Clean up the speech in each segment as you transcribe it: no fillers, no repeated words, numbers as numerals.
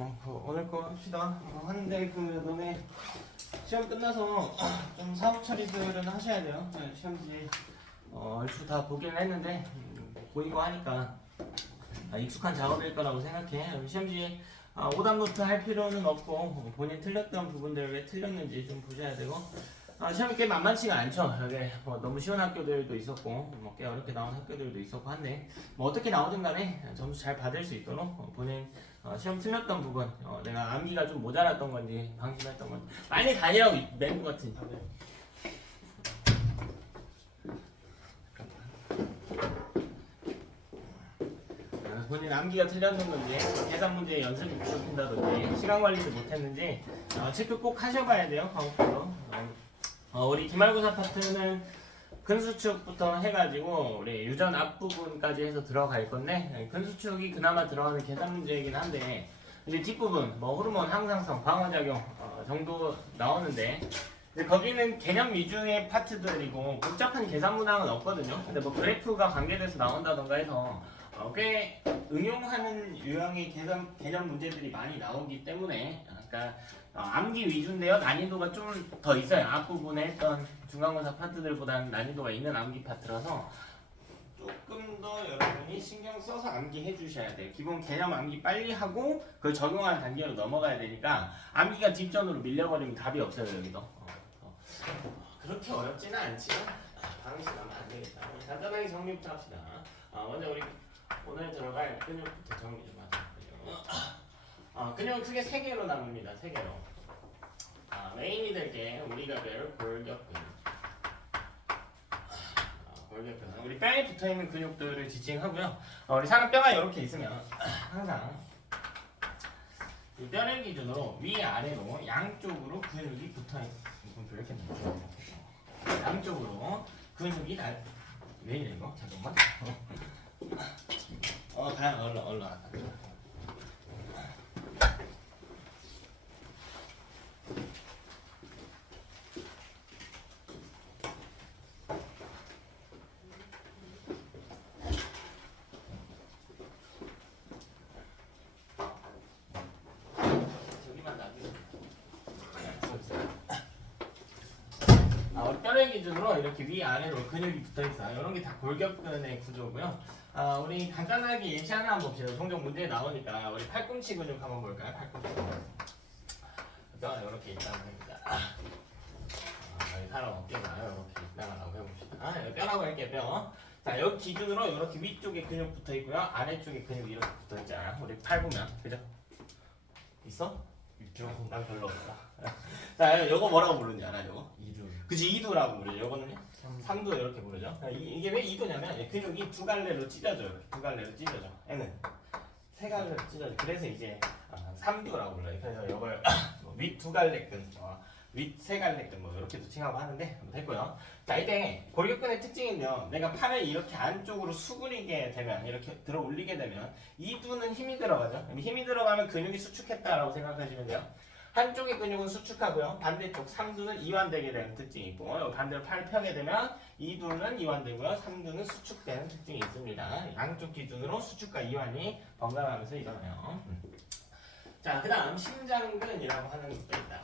오늘 거 합시다. 하는데 너네 시험 끝나서 좀 사업 처리들은 하셔야 돼요. 시험지 얼추 다 보긴 했는데 보이고 하니까 익숙한 작업일 거라고 생각해. 시험지 오답노트 할 필요는 없고 본인 틀렸던 부분들 왜 틀렸는지 좀 보셔야 되고 시험이 꽤 만만치가 않죠. 여기 너무 쉬운 학교들도 있었고 꽤 어렵게 나온 학교들도 있었고 한데 어떻게 나오든 간에 점수 잘 받을 수 있도록 본인 시험 틀렸던 부분 내가 암기가 좀 모자랐던 건지 방심했던 건지 빨리 다니라고 낸 것 같은 다들 본인 암기가 틀렸는 건지 계산 문제 연습이 부족한다든지 시간 관리를 못했는지 체크 꼭 하셔봐야 돼요. 과목별로. 우리 기말고사 파트는 근수축부터 해가지고 우리 유전 앞부분까지 해서 들어갈 건데 근수축이 그나마 들어가는 계산 문제이긴 한데 이제 뒷부분 뭐 호르몬 항상성 방어작용 정도 나오는데 거기는 개념 위주의 파트들이고 복잡한 계산 문항은 없거든요. 근데 뭐 그래프가 관계돼서 나온다던가 해서 꽤 응용하는 유형의 개념 문제들이 많이 나오기 때문에 그러니까 암기 위주인데요. 난이도가 좀 더 있어요. 앞부분에 했던 중간고사 파트들보다는 난이도가 있는 암기 파트라서 조금 더 여러분이 신경 써서 암기해 주셔야 돼요. 기본 개념 암기 빨리 하고 그걸 적용하는 단계로 넘어가야 되니까 암기가 뒷전으로 밀려버리면 답이 없어요. 여기도 그렇게 어렵지는 않지만 방심하면 안 되겠다. 간단하게 정리부터 합시다. 먼저 우리 오늘 들어갈 근육부터 정리 좀 하자. 근육은 크게 3개로 나눕니다. 3개로. 메인이 될 게 우리가 배울 골격근. 골격근. 우리 뼈에 붙어있는 근육들을 지칭하고요. 우리 사람 뼈가 이렇게 있으면 항상 이 뼈를 기준으로 위아래로 양쪽으로 근육이 붙어있는 이렇게 양쪽으로 근육이 왜 이래 이거? 잠깐만. 가야 얼른 왔다. 저기만 놔두세요. 우리 뼈를 기준으로 이렇게 위아래로 근육이 붙어있어요. 이런 게 다 골격근의 구조고요. 우리 간단하게 예시 하나 한번 봅시다. 종종 문제에 나오니까 우리 팔꿈치 근육 한번 볼까요? 팔꿈치 근육. 뼈가 이렇게 있다고 합니다. 사람 어깨가 이렇게 있다라고 해봅시다. 뼈라고 할게요. 뼈. 자, 여기 기준으로 이렇게 위쪽에 근육 붙어 있고요. 아래쪽에 근육이 이렇게 붙어 있잖아. 우리 팔 보면 그죠? 있어? 난 별로 없다. 자, 이거 뭐라고 부르는지 알아? 이거? 이두. 그치, 이두라고 부르죠. 이거는요? 삼두 이렇게 부르죠. 이게 왜 이두냐면 근육이 두 갈래로 찢어져요. 두 갈래로 찢어져. 얘는 세 갈래로 찢어져. 그래서 이제 삼두라고 불러요. 그래서 이걸 윗 두 갈래근, 윗 세 갈래근 뭐 이렇게도 칭하고 하는데 됐고요. 자, 이때 골격근의 특징은요. 내가 팔을 이렇게 안쪽으로 수그리게 되면 이렇게 들어 올리게 되면 이두는 힘이 들어가죠. 힘이 들어가면 근육이 수축했다라고 생각하시면 돼요. 한쪽의 근육은 수축하고요. 반대쪽 삼두는 이완되게 되는 특징이 있고 반대로 팔을 펴게 되면 이두는 이완되고요. 삼두는 수축되는 특징이 있습니다. 양쪽 기준으로 수축과 이완이 번갈아가면서 일어나요. 자, 그 다음 심장근이라고 하는 것도 있다.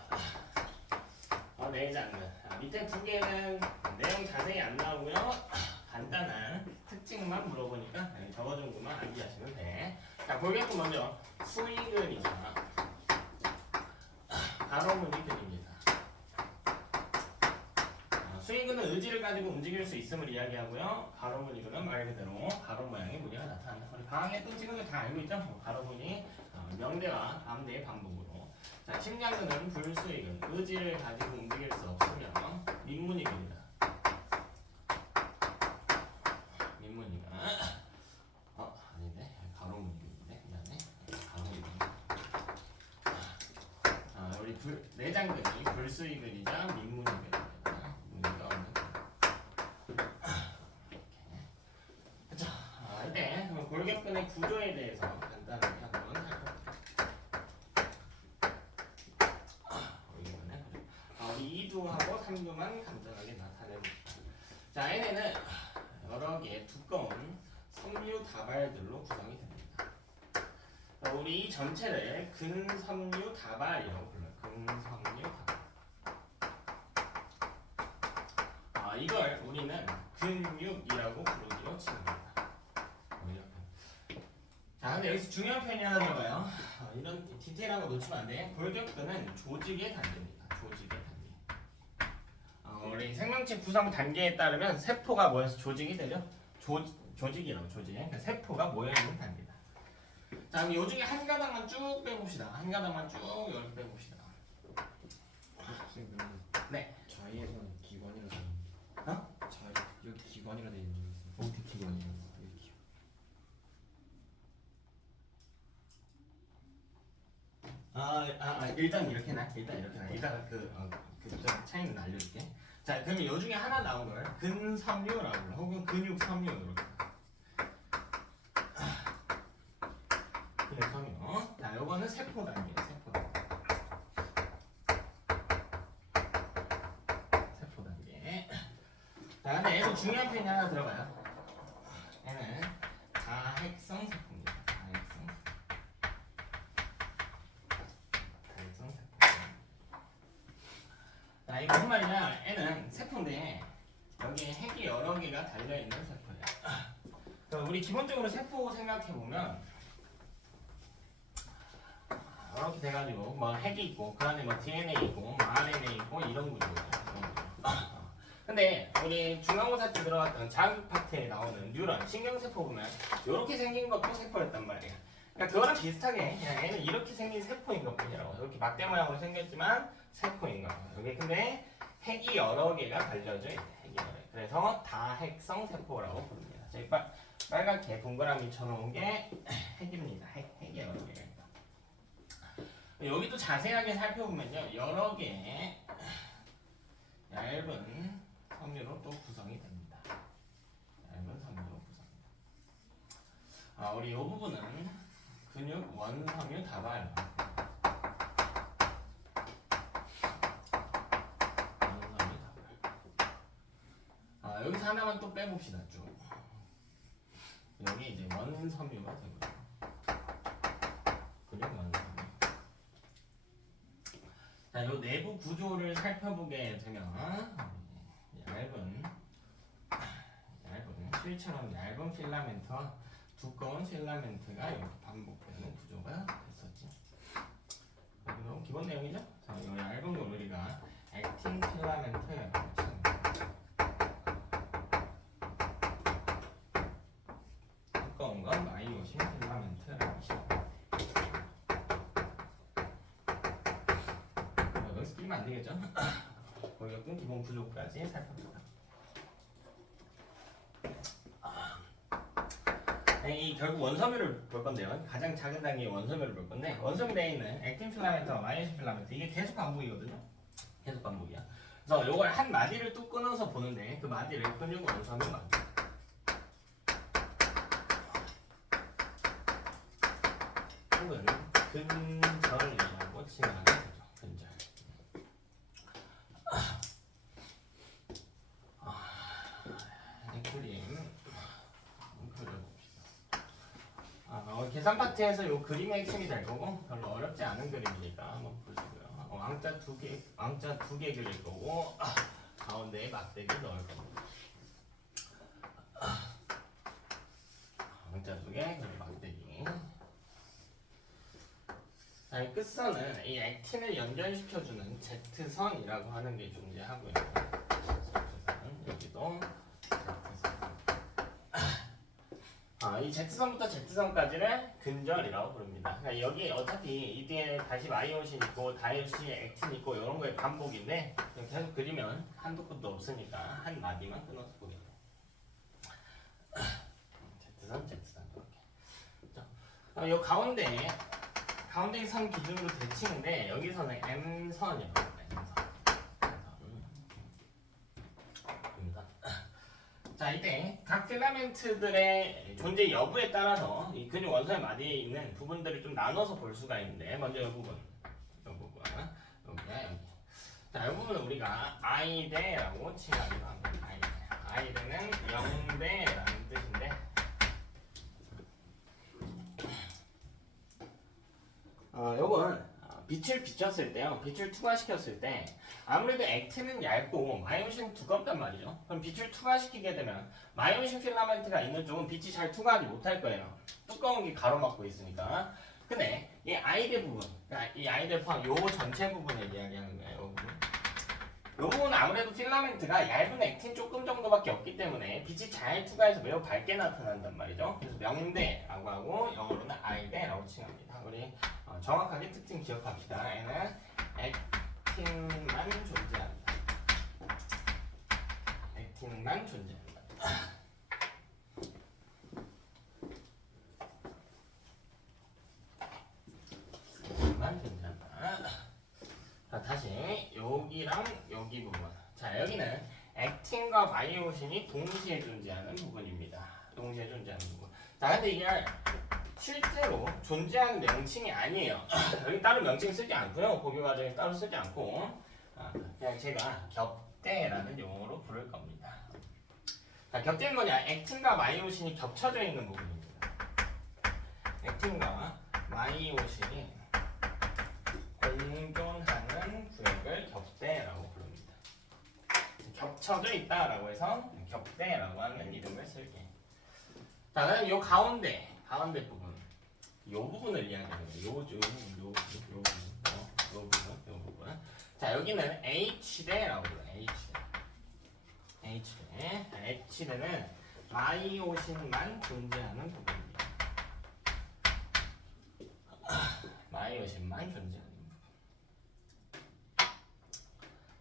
내장근. 밑에 두 개는 내용 자세히 안 나오고요. 간단한 특징만 물어보니까 저거 정도만 암기하시면 돼. 자, 골격근 먼저 수위근이잖아. 가로무늬 근입니다. 수위근은 의지를 가지고 움직일 수 있음을 이야기하고요. 가로무늬 근은 말 그대로 가로 모양의 무늬가 나타난다. 우리 방학에 찍은 거 다 알고 있죠? 가로무늬 명대와 암대의 반복으로. 자, 심장근은 불수위근, 의지를 가지고 움직일 수 없으면 민무늬근이다. 민무늬근. 아닌데 가로무늬근인데 미안해. 가로무늬근. 우리 내장근이 불수위근이자 민무늬근입니다. 무늬가 없는. 자, 이때 골격근의 구조에 대해서 간단하게 한번 할 겁니다. 우리 2두하고 3두만 간단하게 나타내봅시다. 자, 얘네는 여러 개의 두꺼운 섬유 다발들로 구성이 됩니다. 우리 이 전체를 근섬유 다발이라고 불러요. 근섬유 다발. 이걸 우리는 근육이라고 부르기로 칩니다. 자, 근데 여기서 중요한 표현이 하나 들어가요. 이런 디테일한 거 놓치면 안 돼. 골격근은 조직의 단계입니다. 조직의 단계. 우리 생명체 구성 단계에 따르면 세포가 모여서 조직이 되죠. 조직이라고 조직. 그러니까 세포가 모여있는 단계다. 자, 그럼 요 중에 한 가닥만 쭉 빼봅시다. 한 가닥만 쭉 이렇게 빼봅시다. 네. 자위에서는 기관이라 돼 있는. 어? 자위 여기 기관이라 돼 있는 게 있어. 어디 기관이야? 여기 기관. 일단 이렇게 나. 이따가 그 차이는 알려줄게. 자, 그러면 요 중에 하나 나온 걸 근섬유라고 불러. 혹은 근육섬유 이렇게. 근육섬유. 자, 요거는 세포 단계. 세포 단계. 자, 근데 얘도 중요한 표현이 하나 들어가요. 얘는 다핵성 세포입니다. 다핵성 세포. 자, 이거 무슨 말이냐? 얘는 세포인데 여기에 핵이 여러 개가 달려있는 세포야. 그럼 우리 기본적으로 세포 생각해보면 이렇게 돼가지고 뭐 핵이 있고 그 안에 뭐 DNA 있고 뭐 RNA 있고 이런 구조죠. 근데 우리 중간고사 때 들어갔던 자극 파트에 나오는 뉴런, 신경세포 보면 이렇게 생긴 것도 세포였단 말이야. 그러니까 그거랑 비슷하게 그냥 얘는 이렇게 생긴 세포인 것 뿐이라고. 이렇게 막대 모양으로 생겼지만 세포인 거야. 여기 근데 핵이 여러 개가 달려져 있네. 핵이 여러 개. 그래서 다핵성 세포라고 부릅니다. 저기 빨갛게 동그라미처럼 온 게 핵입니다. 핵이 여러 개가 있다. 여기도 자세하게 살펴보면요. 여러 개의 얇은 섬유로 또 구성이 됩니다. 얇은 섬유로 구성입니다. 우리 이 부분은 근육 원섬유 다발. 원섬유 다발. 여기서 하나만 또 빼봅시다. 쭉. 여기 이제 원섬유가 되고요. 근육 원섬유. 자, 요 내부 구조를 살펴보게 되면 얇은 실처럼 얇은 필라멘트와 두꺼운 필라멘트가 이렇게 반복되는 구조가 됐었지. 여기도 기본 내용이죠? 자, 이 얇은 걸 우리가 액틴 필라멘트라고 칩니다. 두꺼운 건 마이오신 필라멘트라고 칩니다. 여기서 끼면 안 되겠죠? 골격근 기본 구조까지 살펴봅니다. 이 결국 원섬유를 볼 건데요. 가장 작은 단계의 원섬유를 볼 건데 원섬유 내에 있는 액틴 필라멘트와 마이오신 필라멘트 이게 계속 반복이거든요. 계속 반복이야. 그래서 이걸 한 마디를 뚝 끊어서 보는데 그 마디를 근육 원섬유 마디. 혹은 근절이라고 칭하는 거죠. 근절. 그림 그려봅시다. 계산 파트에서 이 그림의 핵심이 될 거고 별로 어렵지 않은 그림이니까 한번 보시고요. 왕자 두 개 그릴 거고 가운데에 막대기 넣을 겁니다. 왕자 두 개 그리고 막대기. 자, 이 끝선은 이 액틴을 연결시켜주는 Z선이라고 하는 게 존재하고요. Z선 여기도 이 Z선부터 Z선까지를 근절이라고 부릅니다. 그러니까 여기 어차피 이 뒤에 다시 마이오신 있고 다이오신 액틴 있고 이런 거의 반복인데 계속 그리면 한도 끝도 없으니까 한 마디만 끊어서 보게 돼요. Z선 이렇게. 이 가운데 선 기준으로 대칭인데 여기서는 M선이라고. 자, 이때 각 필라멘트들의 존재 여부에 따라서 이 근육 원섬유 마디에 있는 부분들을 좀 나눠서 볼 수가 있는데 먼저 이 부분, 여기야 여기. 자, 이 부분은 우리가 I대라고 칭하기도 합니다. I대는 0대라는 뜻인데 요건 빛을 비췄을 때요. 빛을 투과시켰을 때 아무래도 액틴은 얇고 마이오신은 두껍단 말이죠. 그럼 빛을 투과시키게 되면 마이오신 필라멘트가 있는 쪽은 빛이 잘 투과하지 못할 거예요. 두꺼운 게 가로막고 있으니까. 근데 이 아이들 부분, 그러니까 이 아이들 포함 요 전체 부분을 이야기하는 거예요. 요 부분. 요 부분은 아무래도 필라멘트가 얇은 액틴 조금 정도밖에 없기 때문에 빛이 잘 투과해서 매우 밝게 나타난단 말이죠. 그래서 명대라고 하고 영어로는 아이대라고 칭합니다. 우리 정확하게 특징 기억합시다. 얘는 액틴만 존재한다. 액틴만 존재한다. 액틴만 존재한다. 자, 다시 여기랑 여기 부분. 자, 여기는 액틴과 마이오신이 동시에 존재하는 부분입니다. 동시에 존재하는 부분. 자, 근데 이게 실제로 존재하는 명칭이 아니에요. 여기 따로 명칭 쓰지 않고요. 고교 과정에 따로 쓰지 않고 그냥 제가 겹대라는 용어로 부를 겁니다. 자, 겹대는 뭐냐? 액틴과 마이오신이 겹쳐져 있는 부분입니다. 액틴과 마이오신이 공존하는 구역을 겹대라고 부릅니다. 겹쳐져 있다라고 해서 겹대라고 하는 이름을 쓸게. 자, 그럼 요 가운데 부분, 요 부분을 이야기하는 거예요. 요 부분. 자, 여기는 H대라고 불러요. H대. H대는 마이오신만 존재하는 부분입니다. 마이오신만 존재하는 부분.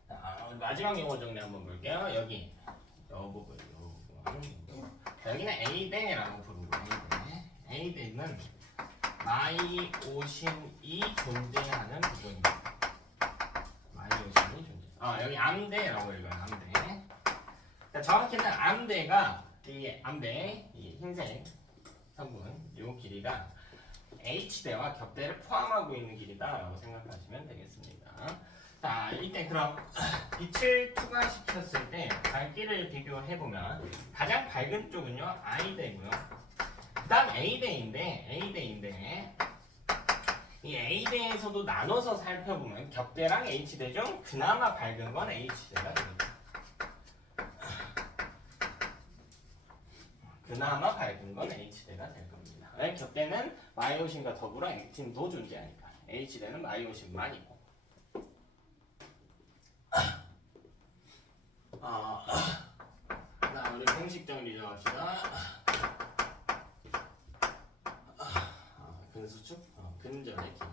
자, 마지막 용어 정리 한번 볼게요. 여기 요 부분. 자, 여기는 A대라고 부르고 A대는 마이오신이 존재하는 부분입니다. 마이오신이 존재. 여기 암대라고 읽어요. 암대. 자, 정확히는 암대가 이 암대, 이 흰색 성분, 요 길이가 H대와 겹대를 포함하고 있는 길이다라고 생각하시면 되겠습니다. 자, 이때 그럼 빛을 투과시켰을 때 밝기를 비교해보면 가장 밝은 쪽은요 I대고요. 그 다음 A대인데 이 A대에서도 나눠서 살펴보면 겹대랑 H대 중 그나마 밝은 건 H대가 됩니다. 그나마 밝은 건 H대가 될 겁니다. 왜? 겹대는 마이오신과 더불어 액틴도 존재하니까. H대는 마이오신만이고. 자, 우리 공식 정리 좀 합시다. 근수축? 근절의 길이.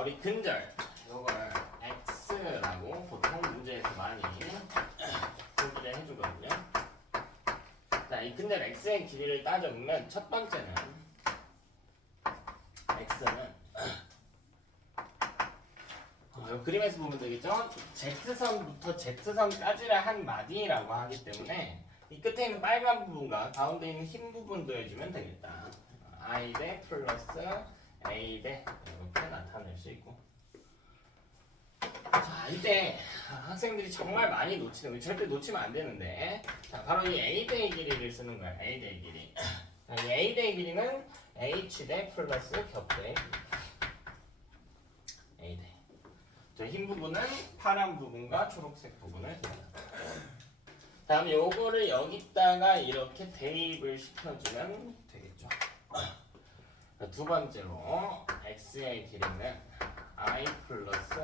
우리 근절. 이걸 X라고 보통 문제에서 많이 표기를 해주거든요. 자, 이 근절 X의 길이를 따져보면 첫 번째는 X는 그림에서 보면 되겠죠? Z선부터 Z선까지를 한 마디라고 하기 때문에 이 끝에 있는 빨간 부분과 가운데 있는 흰 부분 더해주면 되겠다. I대 플러스 A대 이렇게 나타낼 수 있고. 자, 이때 학생들이 정말 많이 놓치는 거 절대 놓치면 안 되는데, 자, 바로 이 A대의 길이를 쓰는 거야. A대의 길이. 자, 이 A대의 길이는 H대 플러스 겹대 A대. 저 흰 부분은 파란 부분과 초록색 부분을 다음 요거를 여기다가 이렇게 대입을 시켜주면 되겠죠. 두 번째로 X의 길이는 I 플러스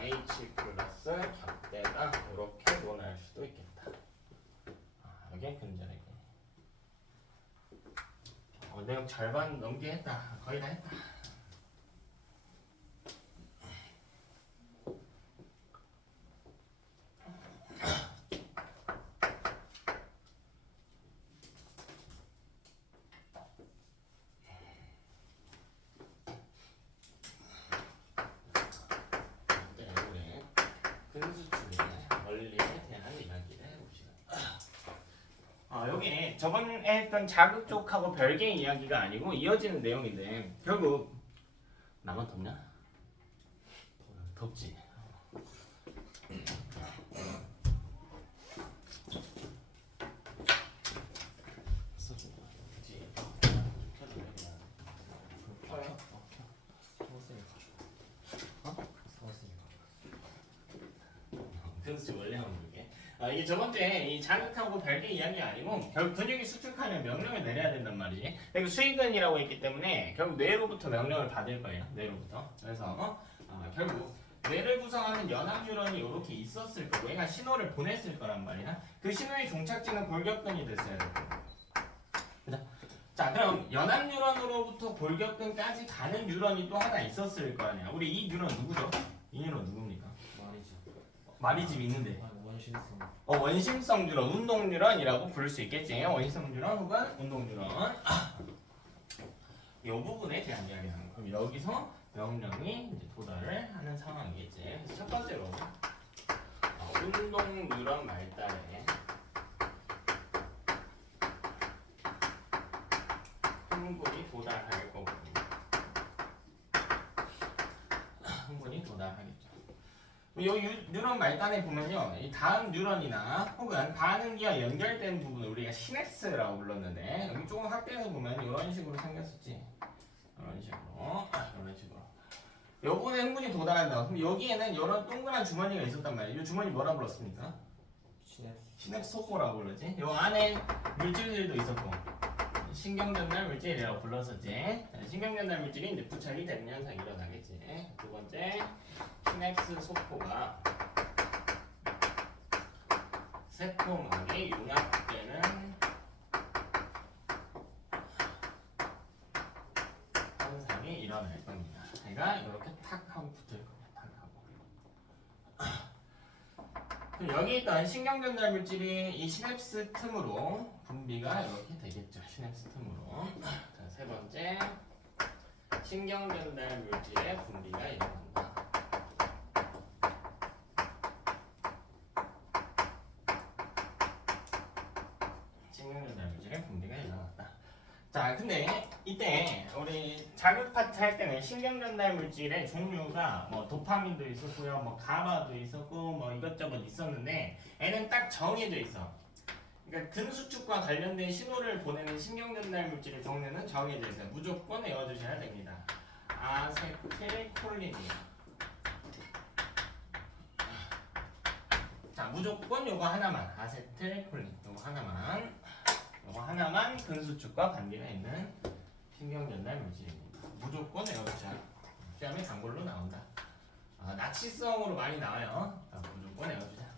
H 플러스 겹대가 이렇게 논할 수도 있겠다. 이게 근절의 길이. 내용 절반 넘게 했다. 거의 다 했다. 여기 저번에 했던 자극 쪽하고 별개의 이야기가 아니고 이어지는 내용인데 결국 나만 덥냐? 덥지. 근수축 원래 한번 볼게. 이게 저번주에 이 자극하고 별개 이야기 아니고 결국 근육이 수축하면 명령을 내려야 된단 말이지. 그리고 수익근이라고 했기 때문에 결국 뇌로부터 명령을 받을 거예요. 뇌로부터. 그래서 결국 뇌를 구성하는 연합 뉴런이 이렇게 있었을 거고 얘가 신호를 보냈을 거란 말이야. 그 신호의 종착지는 골격근이 됐어야 될 거고. 자, 그럼 연합 뉴런으로부터 골격근까지 가는 뉴런이 또 하나 있었을 거 아니야. 우리 이 뉴런 누구죠? 이 뉴런 누굽니까? 말이지. 말이집 있는데. 원심성. 원심성 뉴런, 운동 뉴런이라고 부를 수 있겠지. 원심성 뉴런 혹은 운동 뉴런. 이 부분에 대한 이야기하는 거. 그럼 여기서 명령이 이제 도달을 하는 상황이겠지. 그래서 첫 번째로 운동 뉴런 말단에 흥분이 도달할 거고, 흥분이 도달하겠죠. 이 뉴런 말단에 보면요, 이 다음 뉴런이나 혹은 반응기와 연결된 부분을 우리가 시냅스라고 불렀는데 여기 조금 확대해서 보면 이런 식으로 생겼었지. 이런 식으로, 이런 식으로. 요번에 흥분이 도달한다. 그럼 여기에는 이런 동그란 주머니가 있었단 말이에요. 이 주머니 뭐라 불렀습니까? 시냅스 속보라고 불렀지. 요 안에 물질들도 있었고. 신경전달 물질이라고 불렀었지. 신경전달 물질이 이제 부착이 되는 현상이 일어나겠지. 두 번째, 시냅스 소포가 세포막에 융합되는 현상이 일어날 겁니다. 얘가 이렇게 탁 하고 붙을 겁니다. 탁 하고. 그럼 여기 있던 신경전달 물질이 이 시냅스 틈으로 분비가 이렇게 되겠죠. 시냅스 틈으로. 자, 세 번째, 신경전달 물질의 분비가 일어난다. 신경전달 물질의 분비가 일어났다. 자, 근데 이때 우리 자극 파트 할 때는 신경전달 물질의 종류가 뭐 도파민도 있었고요, 뭐 가바도 있었고, 뭐 이것저것 있었는데 얘는 딱 정해져 있어. 그러니까 근수축과 관련된 신호를 보내는 신경전달 물질의 종류는 정해져 있어요. 무조건 외워주셔야 됩니다. 아세틸콜린이요. 자, 무조건 요거 하나만, 아세틸콜린 요거 하나만 근수축과 관계가 있는 신경전달 물질입니다. 무조건 외워주셔야. 시험에 단골로 나온다. 나치성으로 많이 나와요. 무조건 외워주자.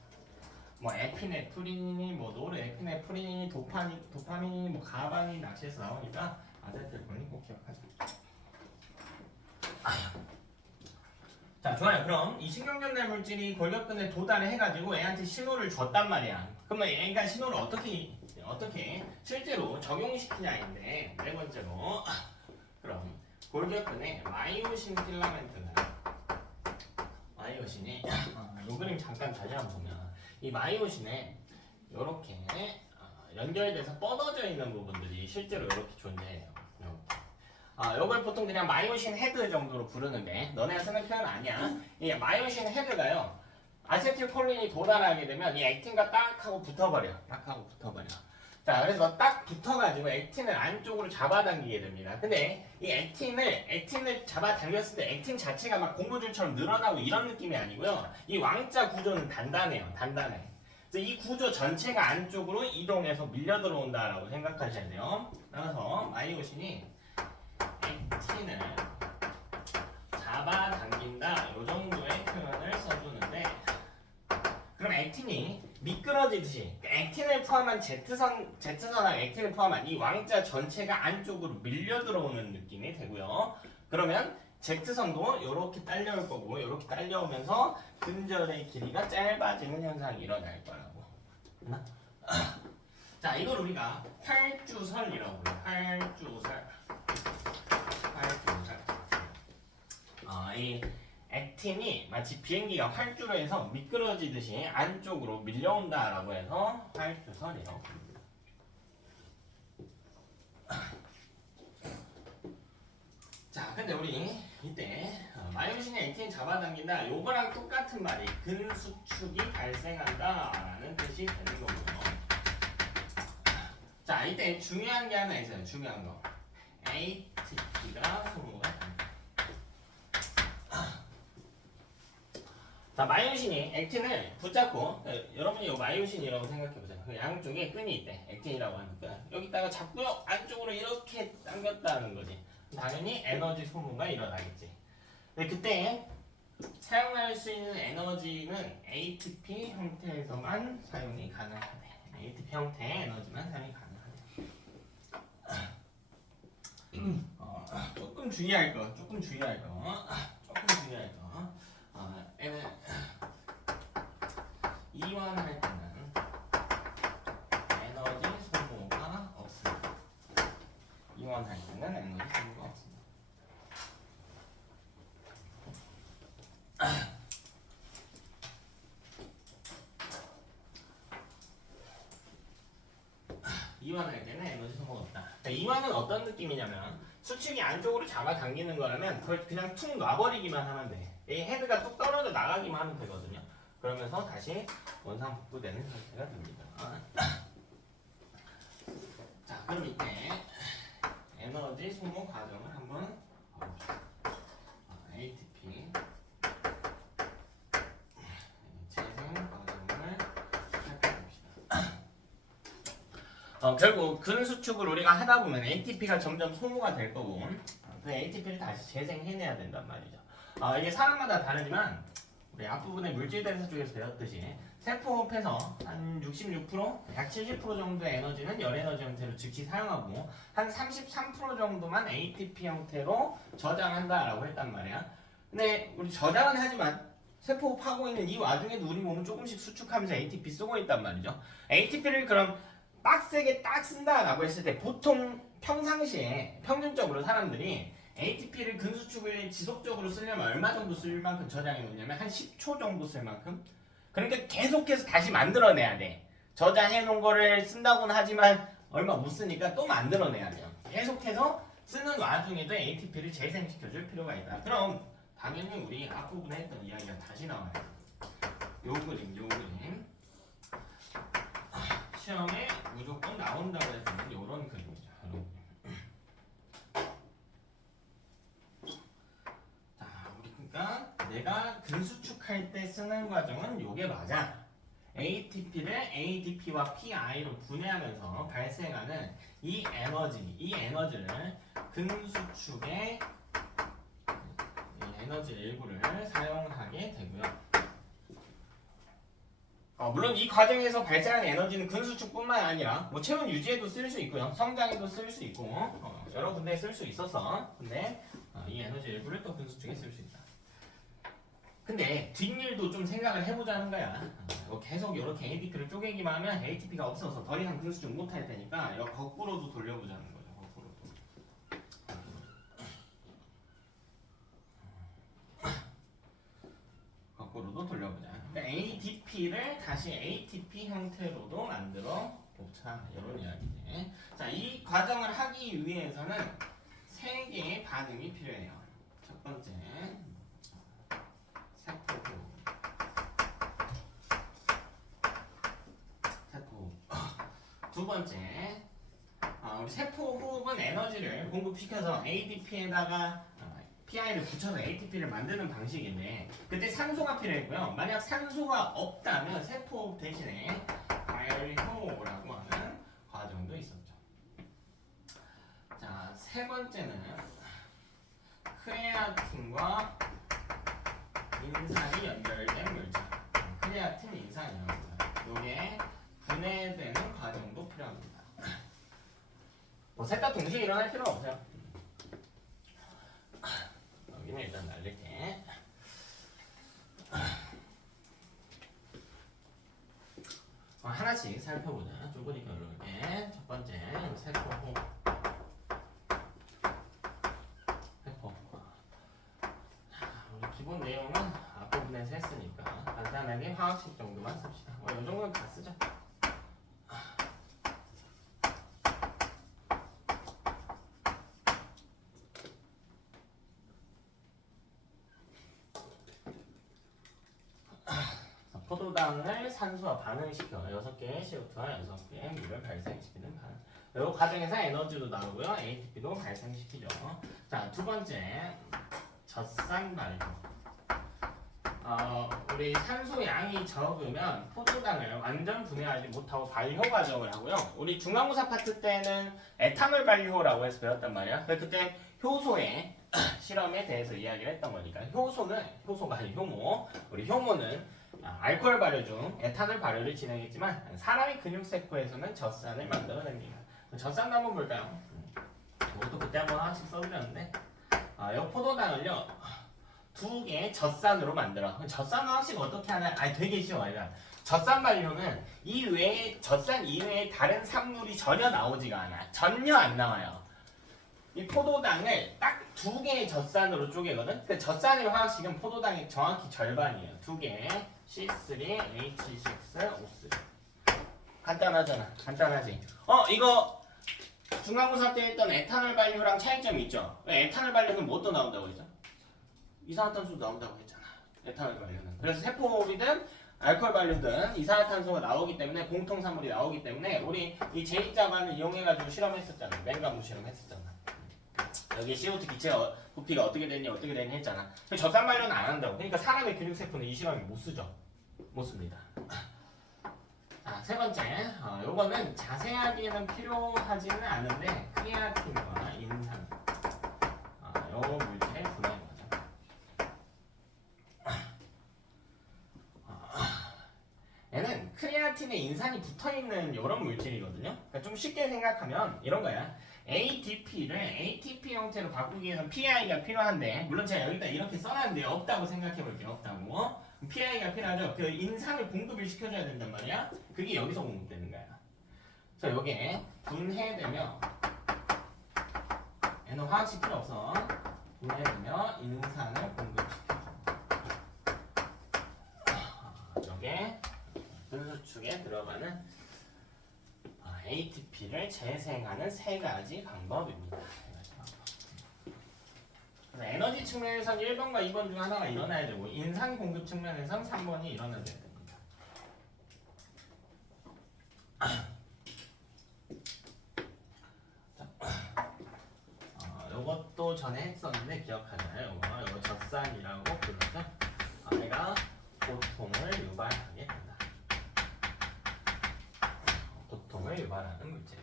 뭐 에피네프린이니 뭐 노르에피네프린이니 도파민이니 뭐 가방이 낚시에서 나오니까 아세틸콜린 꼭 기억하자. 자, 좋아요. 그럼 이 신경전달 물질이 골격근에 도달을 해가지고 애한테 신호를 줬단 말이야. 그러면 애가 신호를 어떻게 실제로 적용시키냐인데, 네 번째로 그럼 골격근에 마이오신 필라멘트가 마이오신이 이 그림 잠깐 다시 한번 보면 이 마이오신에 이렇게 연결돼서 뻗어져 있는 부분들이 실제로 이렇게 존재해요. 요걸 보통 그냥 마이오신 헤드 정도로 부르는데 너네가 쓰는 표현 아니야. 이 마이오신 헤드가요, 아세틸콜린이 도달하게 되면 이 액틴과 딱 하고 붙어버려. 자, 그래서 딱 붙어가지고 액틴을 안쪽으로 잡아당기게 됩니다. 근데 이 액틴을 잡아당겼을 때 액틴 자체가 막 고무줄처럼 늘어나고 이런 느낌이 아니고요. 이 왕자 구조는 단단해. 그래서 이 구조 전체가 안쪽으로 이동해서 밀려 들어온다라고 생각하셔야 돼요. 따라서 마이오신이 액틴을 잡아당긴다, 이 정도의 표현을 써주는데, 그럼 액틴이 미끄러지듯이 액틴을 포함한 Z선하고 액틴을 포함한 이 왕자 전체가 안쪽으로 밀려 들어오는 느낌이 되고요. 그러면 Z선도 이렇게 딸려올 거고, 이렇게 딸려오면서 근절의 길이가 짧아지는 현상이 일어날 거라고. 자, 이걸 우리가 활주설이라고 불러요. 활주설. 이 액틴이 마치 비행기가 활주로 해서 미끄러지듯이 안쪽으로 밀려온다라고 해서 활주설이라고 부릅니다. 자, 근데 우리 이때 마이오신이 액틴 잡아당긴다, 요거랑 똑같은 말이 근수축이 발생한다라는 뜻이 되는 거고요. 자, 이때 중요한 게 하나 있어요. 중요한 거. ATP가 소모가 됩니다. 자, 자, 마이오신이 액틴을 붙잡고 여러분이 이 마이오신이라고 생각해보세요. 그 양쪽에 끈이 있대. 액틴이라고 하니까 여기다가 잡고요 안쪽으로 이렇게 당겼다는 거지. 당연히 에너지 소모가 일어나겠지. 근데 그때 사용할 수 있는 에너지는 ATP 형태에서만 사용이 가능하대. ATP 형태의 에너지만 사용이 가능하대. 조금 주의할 거. 얘는 이완할 때는 에너지 소모가 없습니다. 이완할 때는 에너지 소모가 없습니다. 이완할 때는 에너지 소모가 없다. 이완은 어떤 느낌이냐면 수축이 안쪽으로 잡아당기는 거라면 그걸 그냥 툭 놔버리기만 하면 돼. 이 헤드가 뚝 떨어져 나가기만 하면 되거든요. 그러면서 다시 원상 복구되는 상태가 됩니다. 자, 그럼 이때 에너지 소모 과정을 한번 봐봅시다. ATP 재생 과정을 살펴봅시다. 결국 근 수축을 우리가 하다 보면 ATP가 점점 소모가 될 거고 그 ATP를 다시 재생해내야 된단 말이죠. 이게 사람마다 다르지만 우리 앞부분에 물질대사 쪽에서 배웠듯이 세포호흡에서 한 66%, 약 70% 정도의 에너지는 열에너지 형태로 즉시 사용하고 한 33% 정도만 ATP 형태로 저장한다라고 했단 말이야. 근데 우리 저장은 하지만 세포호흡하고 있는 이 와중에도 우리 몸은 조금씩 수축하면서 ATP 쓰고 있단 말이죠. ATP를 그럼 빡세게 딱 쓴다라고 했을 때 보통 평상시에 평균적으로 사람들이 ATP를 근수축을 지속적으로 쓰려면 얼마 정도 쓸 만큼 저장해 놓냐면 한 10초 정도 쓸 만큼. 그러니까 계속해서 다시 만들어내야 돼. 저장해 놓은 거를 쓴다고는 하지만 얼마 못 쓰니까 또 만들어내야 돼요. 계속해서 쓰는 와중에도 ATP를 재생시켜 줄 필요가 있다. 그럼 당연히 우리 앞부분에 했던 이야기가 다시 나와요. 요 그림 시험에 무조건 나온다고 했으면 요런 그림이죠. 요런 그림. 그러니까 내가 근수축할 때 쓰는 과정은 요게 맞아. ATP를 ADP와 PI로 분해하면서 발생하는 이 에너지를 근수축의 에너지 일부를 사용하게 되고요. 물론 이 과정에서 발생하는 에너지는 근수축뿐만 아니라 뭐 체온 유지에도 쓸 수 있고요. 성장에도 쓸 수 있고 여러 군데에 쓸 수 있어서 근데 이 에너지 일부를 또 근수축에 쓸 수 있다. 근데 뒷일도 좀 생각을 해보자는 거야. 계속 이렇게 ATP를 쪼개기만 하면 ATP가 없어서 더 이상 근수축 못할 테니까 이거 거꾸로도 돌려보자는 거죠. 거꾸로도 돌려보자. 그러니까 ADP를 다시 ATP 형태로도 만들어 보자. 이런 이야기지. 자, 이 과정을 하기 위해서는 세 개의 반응이 필요해요. 첫 번째. 세포호흡. 두 번째, 우리 세포호흡은 에너지를 공급시켜서 ADP에다가 PI를 붙여서 ATP를 만드는 방식인데 그때 산소가 필요했고요. 만약 산소가 없다면 세포호흡 대신에 발효라고 하는 과정도 있었죠. 자, 세 번째는 크레아틴과 인산이 연결된 물질. 크레아틴, 인산이랍니다. 요게 분해되는 과정도 필요합니다. 뭐 셋 다 동시에 일어날 필요 없어요. 여기는 일단 날릴게. 하나씩 살펴보자. 좁으니까 이렇게. 첫 번째, 세포호흡. 우리 기본 내용은 앞부분에서 했으니까 간단하게 화학식 정도만 씁시다. 이 정도는 다 쓰자. 포도당을 산소와 반응시켜 6개의 CO2와 6개의 물을 발생시키는 반응. 이 과정에서 에너지도 나오고요. ATP도 발생시키죠. 자, 두 번째 젖산 발효. 우리 산소 양이 적으면 포도당을 완전 분해하지 못하고 발효 과정을 하고요. 우리 중간고사 파트 때는 에탄올 발효라고 해서 배웠단 말이야. 그때 효소의 실험에 대해서 이야기를 했던 거니까 효소가 아닌 효모. 우리 효모는 알코올 발효 중 에탄올 발효를 진행했지만 사람의 근육세포에서는 젖산을 만들어냅니다. 젖산도 한번 볼까요? 이것도 그때 한번 하나씩 써드렸는데 이 포도당을요 2개의 젖산으로 만들어. 젖산 화학식 어떻게 하냐? 되게 쉬워요. 젖산 발효는 젖산 이외에 다른 산물이 전혀 나오지가 않아. 전혀 안 나와요. 이 포도당을 딱 2개의 젖산으로 쪼개거든. 그 젖산의 화학식은 포도당의 정확히 절반이에요. 2개 C3H6O3. 간단하잖아. 간단하지. 이거 중간고사 때 했던 에탄올 발효랑 차이점이 있죠. 에탄올 발효는 뭐 또 나온다고 했죠? 이산화탄소 나온다고 했잖아. 에탄올 발효는. 그래서 세포이든 알코올 발효든 이산화탄소가 나오기 때문에 공통산물이 나오기 때문에 우리 이 제2자반을 이용해가지고 실험했었잖아. 맹가무 실험했었잖아. 여기 CO2 기체 부피가 어떻게 되니 했잖아. 젖산 발효는 안 한다고. 그러니까 사람의 근육세포는 이 실험에 못 쓰죠. 못 씁니다. 세 번째, 요거는 자세하게는 필요하지는 않은데 크리아틴과 인산 요 물질의 분해 과정. 얘는 크리아틴에 인산이 붙어있는 이런 물질이거든요. 그러니까 좀 쉽게 생각하면 이런 거야. ADP를 ATP 형태로 바꾸기 위해서 PI가 필요한데 물론 제가 여기다 이렇게 써놨는데 없다고 생각해볼게요. 없다고. PI가 필요하죠. 그 인산을 공급을 시켜줘야 된단 말이야. 그게 여기서 공급되는 거야. 그래서 여기에 분해되면 얘는 화학식 필요 없어. 분해되면 인산을 공급시켜줘. 여기에 분수축에 들어가는 ATP를 재생하는 3가지 방법입니다. 그래서 에너지 측면에선 1번과 2번 중 하나가 일어나야 되고 인산 공급 측면에선 3번이 일어나야 됩니다. 요것도 전에 했었는데 기억하잖아요. 요거 젖산이라고 부르죠. 얘가 고통을 유발하게 된다. 고통을 유발하는 물질.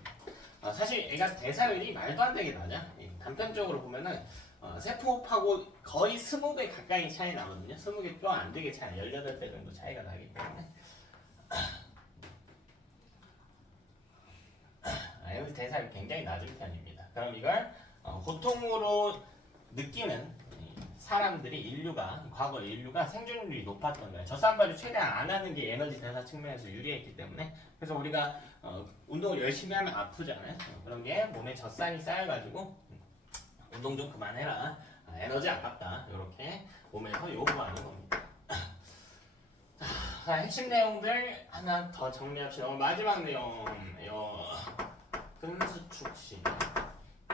사실 얘가 대사율이 말도 안 되게 낮아. 단편적으로 보면은 세포하고 거의 20배 가까이 차이 나거든요. 20개 뼈 안 되게 차이, 18배 정도 차이가 나기 때문에 여기 대사율이 굉장히 낮은 편입니다. 그럼 이걸 고통으로 느끼는 사람들이 과거 인류가 생존율이 높았던 거예요. 젖산 발효 최대한 안 하는 게 에너지 대사 측면에서 유리했기 때문에 그래서 우리가 운동을 열심히 하면 아프잖아요. 그런 게 몸에 젖산이 쌓여가지고 운동 좀 그만해라. 에너지 아깝다. 이렇게 몸에서 요구하는 겁니다. 자, 핵심 내용들 하나 더 정리합시다. 마지막 내용, 근수축식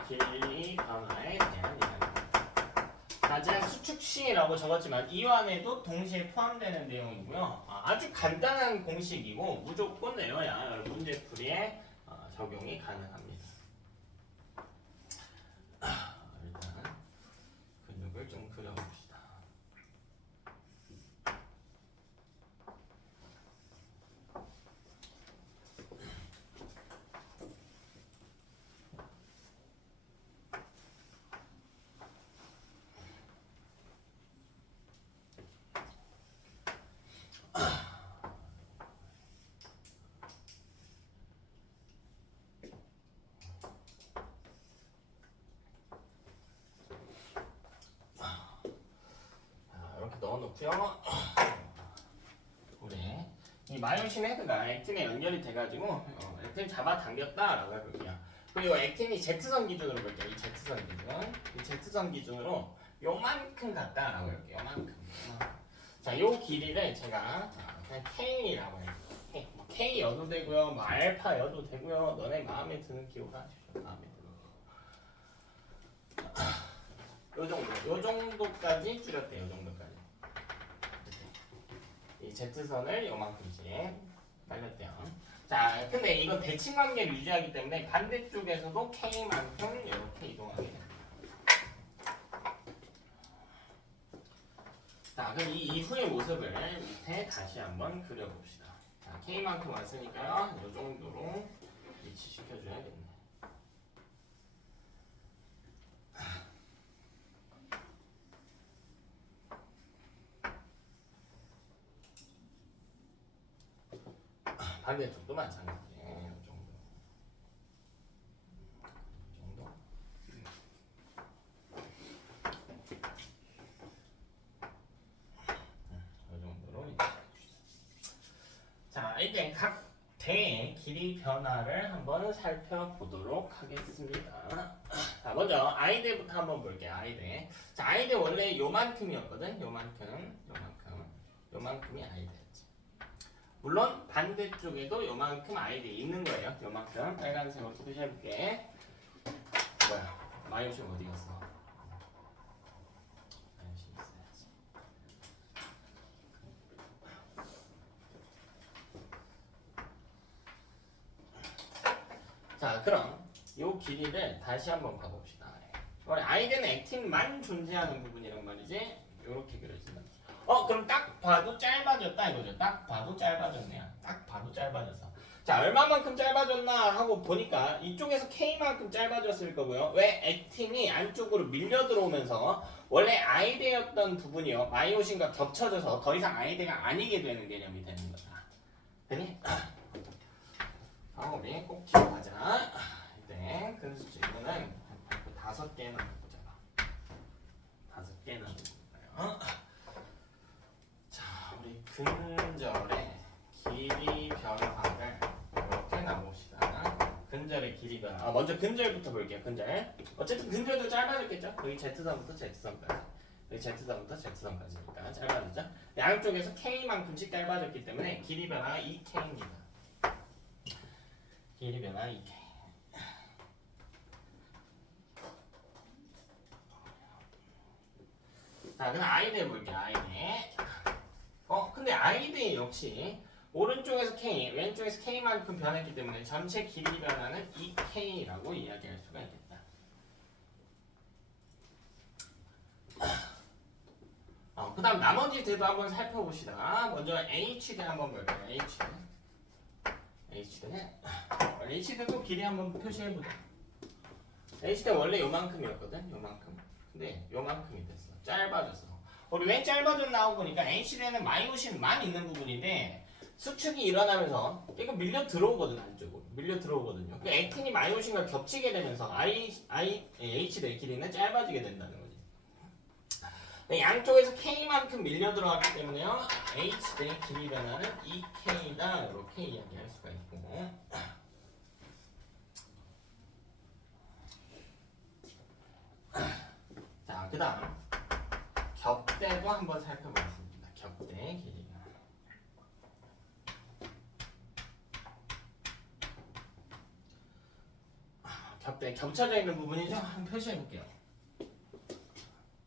길이 변화에 대한 이야기입니다. 제가 수축식이라고 적었지만 이 안에도 동시에 포함되는 내용이고요. 아주 간단한 공식이고 무조건 내려야 문제풀이에 적용이 가능합니다. 일단 근육을 좀 그려봅시다. 이렇게 넣어놓고요. 우리 이 마요신 헤드가 액틴에 연결이 돼가지고 액틴 잡아당겼다라고 해볼게요. 그리고 액틴이 Z선 기준으로 볼게요. 이 Z선 기준, 이 Z선 기준으로 요만큼 갔다라고 해볼게요. 요만큼. 자, 요 길이를 제가 그냥 K라고 해요. K여도 되고요, 뭐 알파여도 되고요. 너네 마음에 드는 기호가 하십시오. 마음에 드는 거. 요 정도까지 줄였대요. 요 정도까지. 이 Z선을 요만큼씩 날렸대요. 자, 근데 이건 대칭 관계를 유지하기 때문에 반대쪽에서도 K만큼 이렇게 이동하게 됩니다. 자, 그럼 이 이후의 모습을 밑에 다시 한번 그려봅시다. 자, K만큼 왔으니까요. 이 정도로 위치시켜줘야겠네. 반대쪽도 마찬가지. 이 정도. 이 정도. 이 정도로 자, 이제 각 대의 길이 변화를 한번 살펴보도록 하겠습니다. 자, 먼저 I대부터 한번 볼게요. I대. 자, I대 원래 요만큼이었거든. 요만큼이 I대였지. 물론 반대쪽에도 요만큼 I대 있는 거예요. 요만큼. 빨간색으로 표시해볼게. 뭐야? 마이오션 어디 갔어? 마이오션 있어야지. 자, 그럼 이 길이를 다시 한번 봐봅시다. 원래 I대는 액틴만 존재하는 부분이란 말이지. 이렇게 그려진다. 그럼 딱 봐도 짧아졌다 이거죠. 딱 봐도 짧아졌네요. 딱 봐도 짧아졌어. 자, 얼마만큼 짧아졌나 하고 보니까 이쪽에서 K만큼 짧아졌을 거고요. 왜? 액틴이 안쪽으로 밀려 들어오면서 원래 I대였던 부분이요. 마이오신과 겹쳐져서 더 이상 I대가 아니게 되는 개념이 되는 거다. 되니? 우리 꼭 기억하자. 네, 그래서 이거는 5개나 보자. 5개나 볼까요? 자, 우리 근절의 길이 변화를 이렇게 나봅시다. 근절의 길이 변화. 먼저 근절부터 볼게요. 근절. 어쨌든 근절도 짧아졌겠죠? 여기 Z선부터 Z선까지. 여기 Z선부터 Z선까지니까 짧아졌죠? 양쪽에서 K만큼씩 짧아졌기 때문에 길이 변화가 2K입니다. 길이 변화 2K. 자, 그럼 I대 볼게요. I대. 근데 I대 역시 오른쪽에서 K, 왼쪽에서 K만큼 변했기 때문에 전체 길이 변화는 2K라고 이야기할 수가 있겠다. 그 다음 나머지 대도 한번 살펴봅시다. 먼저 H대 한번 볼게요. H대도 길이 한번 표시해보자. H대 원래 요만큼이었거든. 요만큼. 근데 요만큼이 됐어. 짧아졌어. 우리 왜 짧아졌나 하고 보니까 H대는 마이오신만 있는 부분인데 수축이 일어나면서 이거 밀려 들어오거든. 안쪽으로 밀려 들어오거든요. 그 액틴이 마이오신과 겹치게 되면서 H대 길이는 짧아지게 된다는 거지. 양쪽에서 K만큼 밀려 들어왔기 때문에요. H대 길이 변화는 2K다 이렇게 이야기할 수가 있고. 자, 그 다음 겹대도 한번 살펴보겠습니다. 겹대 길이가. 겹대 겹쳐져 있는 부분이죠. 한번 표시해 볼게요.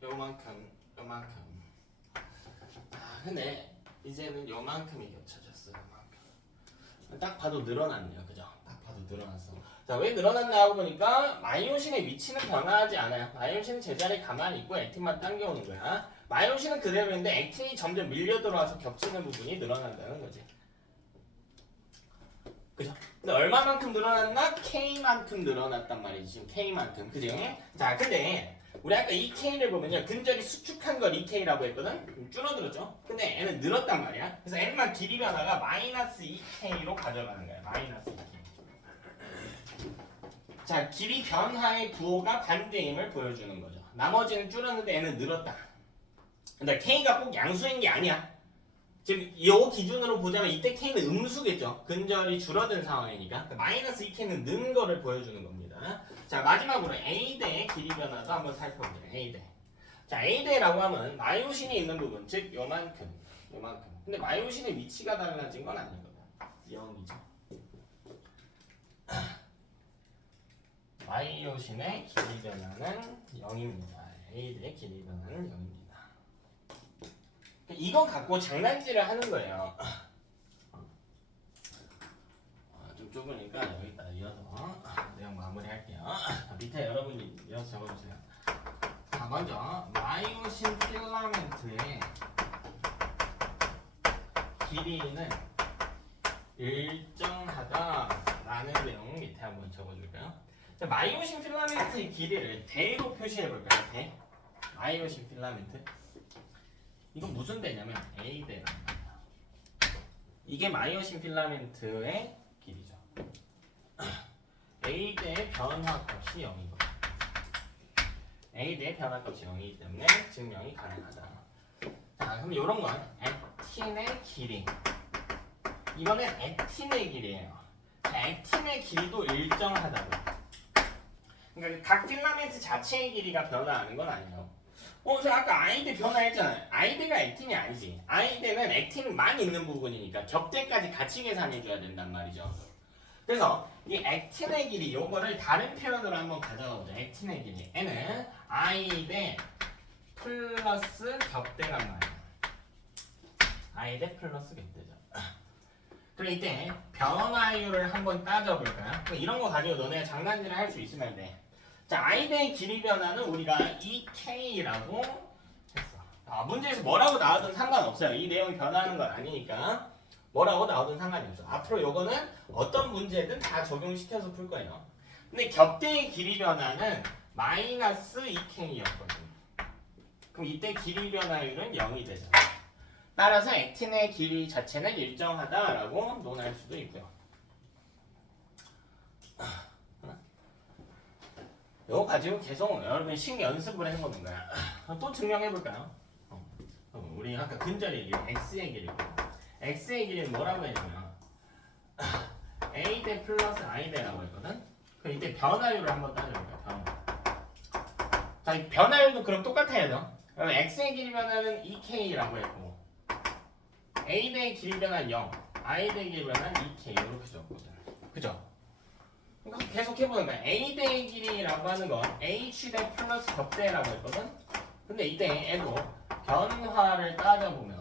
요만큼. 근데 이제는 요만큼이 겹쳐졌어요. 요만큼. 딱 봐도 늘어났네요. 그죠? 딱 봐도 늘어났어. 자, 왜 늘어났나 하고 보니까 마이오신의 위치는 변화하지 않아요. 마이오신은 제자리에 가만히 있고 액틴만 당겨오는 거야. 마이오신은 그대로인데 액틴이 점점 밀려 들어와서 겹치는 부분이 늘어난다는 거지. 그죠? 근데 얼마만큼 늘어났나? K만큼 늘어났단 말이지. 지금 K만큼. 그죠? 자, 근데 우리 아까 2K를 보면요. 근절이 수축한 걸 2K라고 했거든? 줄어들었죠? 근데 N은 늘었단 말이야. 그래서 N만 길이 변화가 마이너스 2K로 가져가는 거야. 마이너스 2K. 자, 길이 변화의 부호가 반대임을 보여주는 거죠. 나머지는 줄었는데 N은 늘었다. 근데 K가 꼭 양수인 게 아니야. 지금 이 기준으로 보자면 이때 K는 음수겠죠. 근절이 줄어든 상황이니까. 마이너스 2K는 는 거를 보여주는 겁니다. 자, 마지막으로 A대의 길이 변화도 한번 살펴보자. A대. 자, A대라고 하면 마이오신이 있는 부분, 즉 요만큼. 근데 마이오신의 위치가 달라진 건 아니거든. 0이죠. 마이오신의 길이 변화는 0입니다. A대의 길이 변화는 0입니다. 이거 갖고 장난질을 하는 거예요. 좀 좁으니까 여기다 이어서 내용 마무리할게요. 밑에 여러분이 이어서 적어주세요. 자, 먼저 마이오신 필라멘트의 길이는 일정하다라는 내용 밑에 한번 적어줄까요? 자, 마이오신 필라멘트의 길이를 대로 표시해볼까요? 대? 마이오신 필라멘트. 이건 무슨 대냐면 A대란 말이야. 이게 마이오신 필라멘트의 길이죠. A대의 변화값이 0인 거야. A대의 변화값이 0이기 때문에 증명이 가능하다. 자, 그럼 이런 건 액틴의 길이. 이거는 액틴의 길이에요. 자, 액틴의 길이도 일정하다고. 그러니까 각 필라멘트 자체의 길이가 변화하는 건 아니에요. 저 아까 아이대 변화했잖아요. 아이대가 액틴이 아니지. 아이대는 액틴만 있는 부분이니까 격대까지 같이 계산해줘야 된단 말이죠. 그래서 이 액틴의 길이 요거를 다른 표현으로 한번 가져가 보자. 액틴의 길이 N은 아이대 플러스 격대란 말이야. 아이대 플러스 격대죠. 그럼 이때 변화율을 한번 따져볼까요? 이런 거 가지고 너네 장난질을 할 수 있으면 돼. 자, 아이대의 길이 변화는 우리가 2K라고 했어. 문제에서 뭐라고 나와도 상관없어요. 이 내용이 변하는 건 아니니까 뭐라고 나와도 상관이 없어. 앞으로 요거는 어떤 문제든 다 적용시켜서 풀 거예요. 근데 격대의 길이 변화는 마이너스 2K였거든. 그럼 이때 길이 변화율은 0이 되잖아. 따라서 액틴의 길이 자체는 일정하다라고 논할 수도 있고요. 이거 가지고 계속 여러분이 식 연습을 해보는 거야. 또 증명해볼까요? 우리 아까 근절의 길이 x의 길이고 x의 길이는 뭐라고 했냐면 a대 플러스 i대라고 했거든? 그럼 이때 변화율을 한번 따져볼까요? 변화. 자, 이 변화율도 그럼 똑같아야죠. 그럼 x의 길이 변화는 2k라고 했고 a대의 길이 변화는 0, i대의 길이 변화는 2k 이렇게 적거든. 그죠? 그러니까 계속 해보는 거야. a대의 길이라고 하는 건 h대 플러스 격대라고 했거든? 근데 이때 애도 변화를 따져보면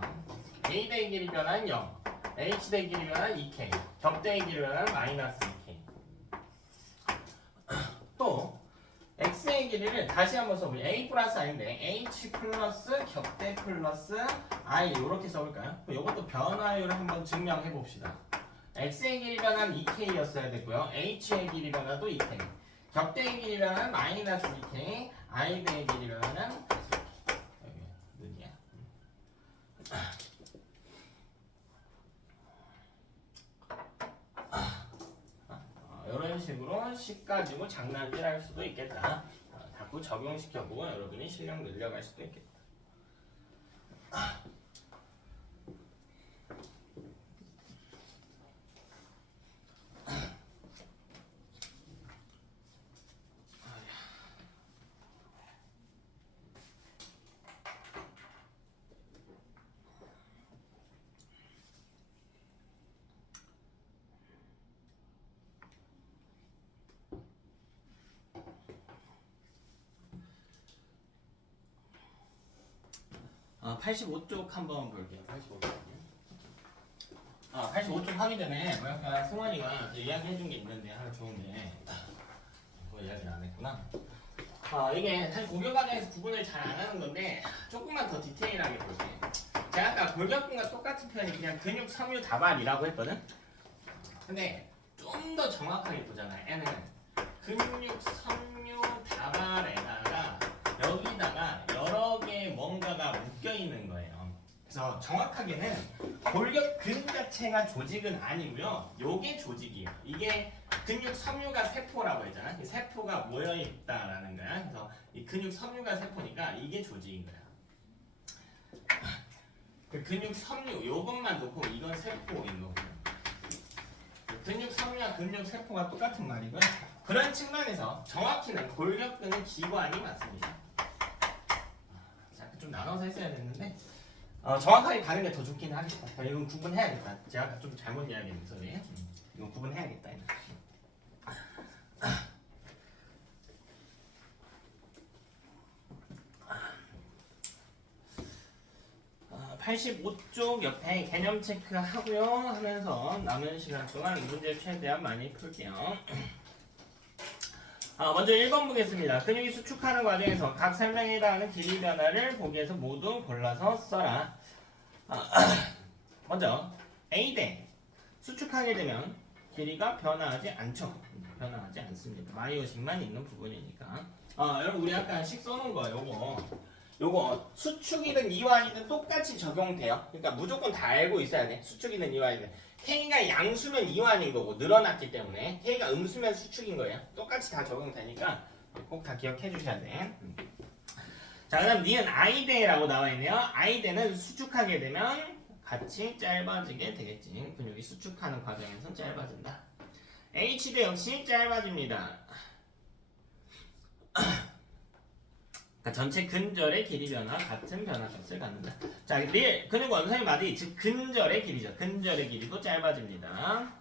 a대의 길이 변화는 0, h대의 길이 변화는 2k, 격대의 길이 변화는 마이너스 2k. 또 x의 길이를 다시 한번 써보자. a 플러스 i인데 h 플러스 격대 플러스 i 이렇게 써볼까요? 이것도 변화율을 한번 증명해 봅시다. x의 길이 변화는 2k였어야 됐고요. h의 길이 변화도 2k. 격대의 길이 변화는 마이너스 2k. i대의 길이 변화는 여기 느냐? 이런 식으로 식 가지고 장난질 할 수도 있겠다. 자꾸 적용시켜보고 여러분이 실력 늘려갈 수도 있겠다. 85쪽 한번 볼게요. 85쪽. 85쪽 하기 전에 뭐랄까 승환이가 이야기해준 게 있는데 하나 좋은데 그거 이야기를 안 했구나. 이게 사실 고교 과정에서 구분을 잘 안 하는 건데 조금만 더 디테일하게 볼게. 제가 아까 골격근과 똑같은 표현이 그냥 근육 섬유 다발이라고 했거든. 근데 좀 더 정확하게 보잖아요. N은 근육 섬유 다발에다가 여기다가 여러 개의 뭔가가 묶여 있는 거예요. 그래서 정확하게는 골격근 자체가 조직은 아니고요. 요게 조직이에요. 이게 근육 섬유가 세포라고 했잖아. 이 세포가 모여 있다라는 거야. 그래서 이 근육 섬유가 세포니까 이게 조직인 거야. 그 근육 섬유 요것만 놓고 이건 세포인 거고. 근육 섬유와 근육 세포가 똑같은 말이고요. 그런 측면에서 정확히는 골격근은 기관이 맞습니다. 자, 좀 나눠서 했어야 됐는데 정확하게 가는 게 더 좋긴 하겠다. 이건 구분해야겠다. 제가 아까 좀 잘못 이야기했는 소리. 이건 구분해야겠다. 85쪽 옆에 개념 체크하고요 하면서 남은 시간 동안 문제 최대한 많이 풀게요. 먼저 1번 보겠습니다. 근육이 수축하는 과정에서 각 설명에 해당하는 길이 변화를 보기에서 모두 골라서 써라. 먼저 A대 수축하게 되면 길이가 변화하지 않죠. 변화하지 않습니다. 마이오식만 있는 부분이니까. 여러분 우리 아까 식 써놓은 거 요거 수축이든 이완이든 똑같이 적용돼요. 그러니까 무조건 다 알고 있어야 돼. 수축이든 이완이든. K가 양수면 이완인 거고 늘어났기 때문에 K가 음수면 수축인 거예요. 똑같이 다 적용되니까 꼭 다 기억해 주셔야 돼. 자, 그다음 니은 I대라고 나와 있네요. I대는 수축하게 되면 같이 짧아지게 되겠지. 근육이 수축하는 과정에서 짧아진다. H대 역시 짧아집니다. 그러니까 전체 근절의 길이 변화 같은 변화값을 갖는다. 자, 근육 원성의 마디 즉 근절의 길이죠. 근절의 길이도 짧아집니다.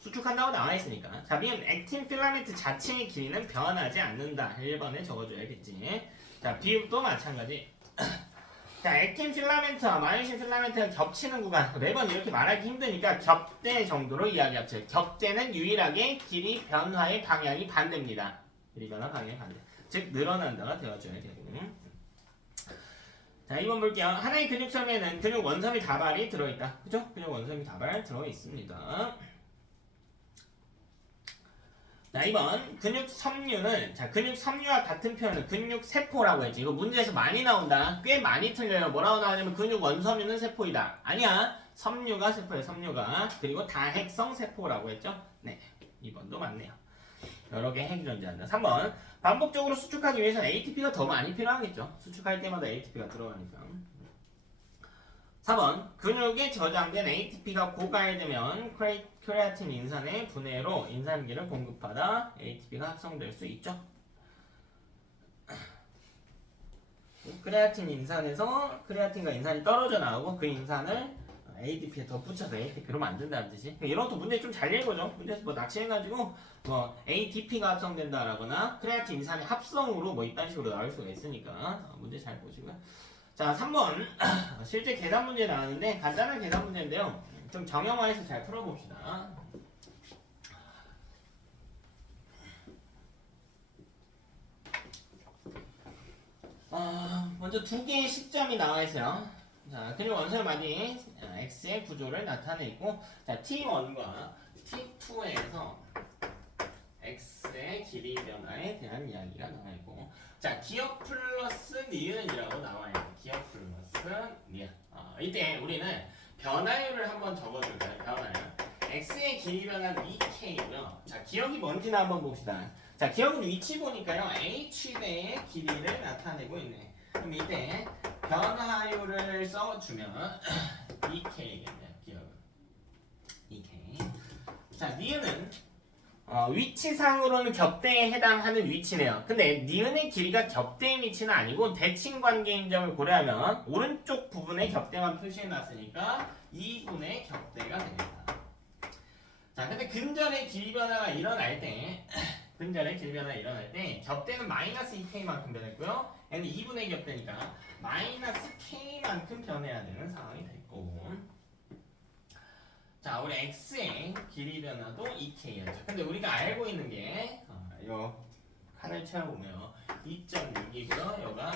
수축한다고 나와 있으니까. 자, 비음 액틴 필라멘트 자체의 길이는 변하지 않는다. 1번에 적어줘야겠지. 자, 비읍도 마찬가지. 자, 액틴 필라멘트와 마이오신 필라멘트가 겹치는 구간. 매번 이렇게 말하기 힘드니까 겹대 정도로 이야기합시다. 겹대는 유일하게 길이 변화의 방향이 반대입니다. 길이 변화 방향이 반대. 즉 늘어난다가 되어줘야 되고. 자, 2번 볼게요. 하나의 근육섬에는 근육 원섬이 다발이 들어있다. 그죠? 근육 원섬이 다발 들어있습니다. 자, 2번 근육 섬유는 근육 섬유와 같은 표현을 근육 세포라고 했지. 이거 문제에서 많이 나온다. 꽤 많이 틀려요. 뭐라고 나오냐면 근육 원섬유는 세포이다. 아니야. 섬유가 세포예요. 섬유가. 그리고 다핵성 세포라고 했죠. 네, 2번도 맞네요. 여러 개 핵이 존재한다. 3번 반복적으로 수축하기 위해서는 ATP가 더 많이 필요하겠죠. 수축할 때마다 ATP가 들어가니까. 4번 근육에 저장된 ATP가 고갈되면 크레아틴 인산의 분해로 인산기를 공급하다 ATP가 합성될 수 있죠. 크레아틴 인산에서 크레아틴과 인산이 떨어져 나오고 그 인산을 ADP에 덧붙여서 ATP로 만든다는 뜻이. 이런 것도 문제 좀 잘 읽어줘. 문제에서 뭐 낚시해가지고 뭐 ATP가 합성된다라거나 크레아틴 인산의 합성으로 뭐 이딴 식으로 나올 수가 있으니까 문제 잘 보시고요. 자, 3번 실제 계산 문제 나왔는데 간단한 계산 문제인데요. 좀 정형화해서 잘 풀어봅시다. 먼저 두 개의 시점이 나와 있어요. 자, 그리고 원소의 많이 x의 구조를 나타내고, 자, t1과 t2에서 x의 길이 변화에 대한 이야기가 나와 있고, 자, 기억 플러스 니은이라고 나와요. 기억 플러스 니은. 이때 우리는 변화율을 한번 적어줄까요? 변화율. x의 길이 변화는 2k고요. 자, 기억이 뭔지는 한번 봅시다. 자, 기억은 위치 보니까요. h대의 길이를 나타내고 있네. 그럼 이때 변화율을 써주면 2k겠네요. 기억은 2k. 자, 니은은 위치상으로는 겹대에 해당하는 위치네요. 근데 니은의 길이가 겹대의 위치는 아니고 대칭 관계인 점을 고려하면 오른쪽 부분에 겹대만 표시해놨으니까 2분의 겹대가 되겠다. 자, 근데 근절의 길이 변화가 일어날 때 겹대는 마이너스 2k만큼 변했고요. 얘는 2분의 겹대니까 마이너스 k만큼 변해야 되는 상황이 될 거고. 자, 우리 x의 길이 변화도 2k였죠. 근데 우리가 알고 있는 게 요 칸을 채워보면 2.6이고요. 여가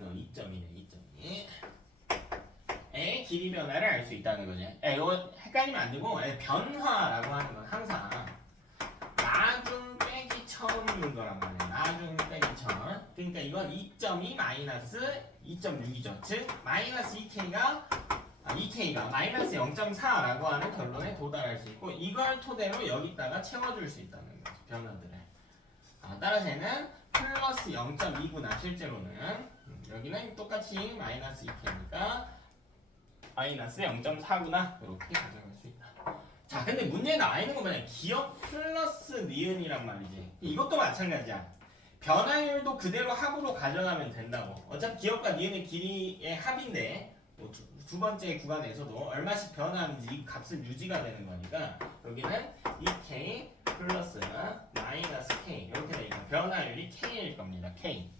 2.2네. 2.2. 의 길이 변화를 알 수 있다는 거죠. 이거 헷갈리면 안 되고 변화라고 하는 건 항상 나중 빼기 처음인 거란 말이에요. 나중 빼기 처음. 그러니까 이건 2.2 마이너스 2.6이죠. 즉 마이너스 2k가 마이너스 0.4라고 하는 결론에 도달할 수 있고 이걸 토대로 여기다가 채워줄 수 있다는 거죠. 변화들을. 따라서 얘는 플러스 0.2구나 실제로는. 여기는 똑같이 마이너스 2k니까 마이너스 0.4구나 이렇게 가져갈 수 있다. 자, 근데 문제에 나와 있는 건 뭐냐? 기억 플러스 니은이란 말이지. 이것도 마찬가지야. 변화율도 그대로 합으로 가져가면 된다고. 어차피 기억과 니은의 길이의 합인데 뭐 두 번째 구간에서도 얼마씩 변화하는지 이 값은 유지가 되는 거니까 여기는 2k 플러스 마이너스 k 이렇게 되니까 변화율이 k일 겁니다. k.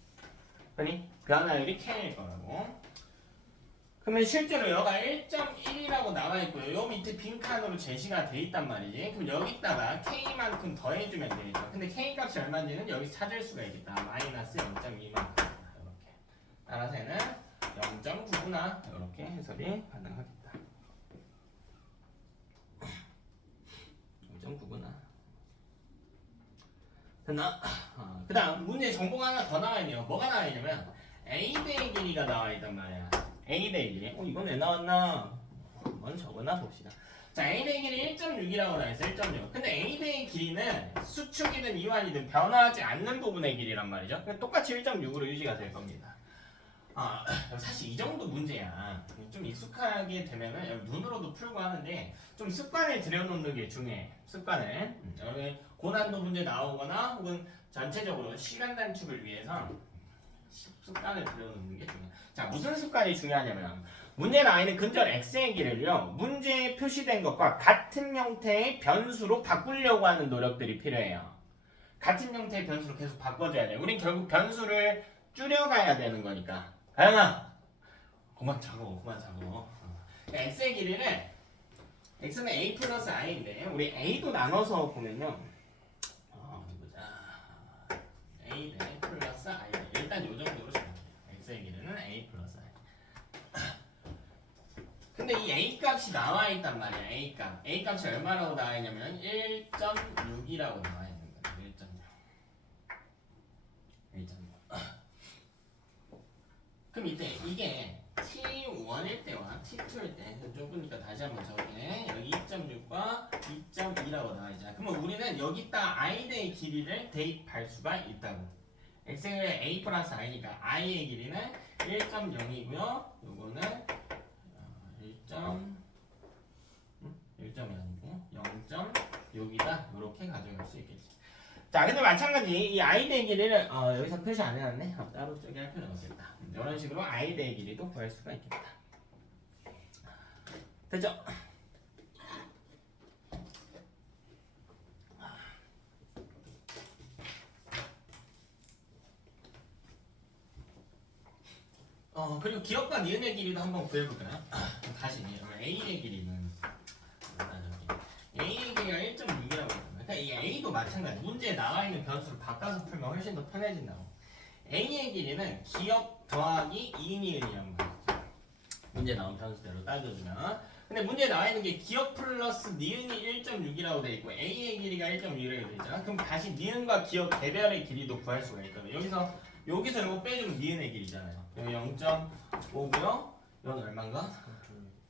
그러니 변화율이 k일 거라고. 그러면 실제로 여가 1.1이라고 나와 있고요. 요 밑에 빈칸으로 제시가 돼 있단 말이지. 그럼 여기다가 k만큼 더해주면 되겠죠. 근데 k 값이 얼마인지는 여기서 찾을 수가 있겠다. 마이너스 0.2만큼 이렇게. 따라서 얘는 0.9구나 이렇게 해석이 가능하겠다. 됐나? 그 다음 문제 정보가 하나 더 나와 있네요. 뭐가 나와 있냐면 A대의 길이가 나와 있단 말이야. A대의 길이. 이건 왜 나왔나? 한번 적어놔 봅시다. 자, A대의 길이 1.6이라고 나와 있어. 1.6. 근데 A대의 길이는 수축이든 이완이든 변화하지 않는 부분의 길이란 말이죠. 똑같이 1.6으로 유지가 될 겁니다. 사실 이 정도 문제야. 좀 익숙하게 되면은 눈으로도 풀고 하는데 좀 습관을 들여놓는 게 중요해. 습관을. 여기 고난도 문제 나오거나 혹은 전체적으로 시간 단축을 위해서 습관을 들여놓는 게 중요해. 자, 무슨 습관이 중요하냐면 문제에 나와 있는 근절 x의 길을요, 문제에 표시된 것과 같은 형태의 변수로 바꾸려고 하는 노력들이 필요해요. 같은 형태의 변수로 계속 바꿔줘야 돼. 우린 결국 변수를 줄여가야 되는 거니까. 아영아, 그만 자고. x의 길이는 x는 a 플러스 i인데 우리 a도 나눠서 보면요. 보자. a 대 플러스 i. 일단 요 정도로 잡을게요. x의 길이는 a 플러스 i. 근데 이 a 값이 나와 있단 말이야. a 값이 얼마라고 나와 있냐면 1.6이라고 나와 있는 거야. 1.6. 그럼 이게 T1일 때와 T2일 때 좁으니까 다시 한번 적게 여기 2.6과 2.2라고 나와 있잖아. 그러면 우리는 여기다 i의 길이를 대입할 수가 있다고. x의 a 플러스 i니까 i의 길이는 1.0이고요. 요거는 1점이 아니고 0.6이다. 이렇게 가져갈 수 있겠지. 자, 근데 마찬가지 이 i대의 길이를 여기서 표시 안 해놨네. 따로 저기 할 필요는 없겠다. 이런 식으로 i대의 길이도 구할 수가 있겠다. 됐죠? 그리고 기억과 니은의 길이도 한번 구해볼까요? 다시 a의 길이는 a의 길이가 1.6이라고 그러니까 이 a도 마찬가지. 문제에 나와 있는 변수를 바꿔서 풀면 훨씬 더 편해진다고. a의 길이는 기억 더하기 2니은이란 말이죠. 문제 나온 변수대로 따져주면. 근데 문제에 나와 있는 게 기억 플러스 니은이 1.6이라고 돼 있고 a의 길이가 1.6이라고 돼 있잖아. 그럼 다시 니은과 기억 개별의 길이도 구할 수가 있거든. 여기서 이거 빼주면 니은의 길이잖아요. 여기 0.5고요. 이건 얼마인가?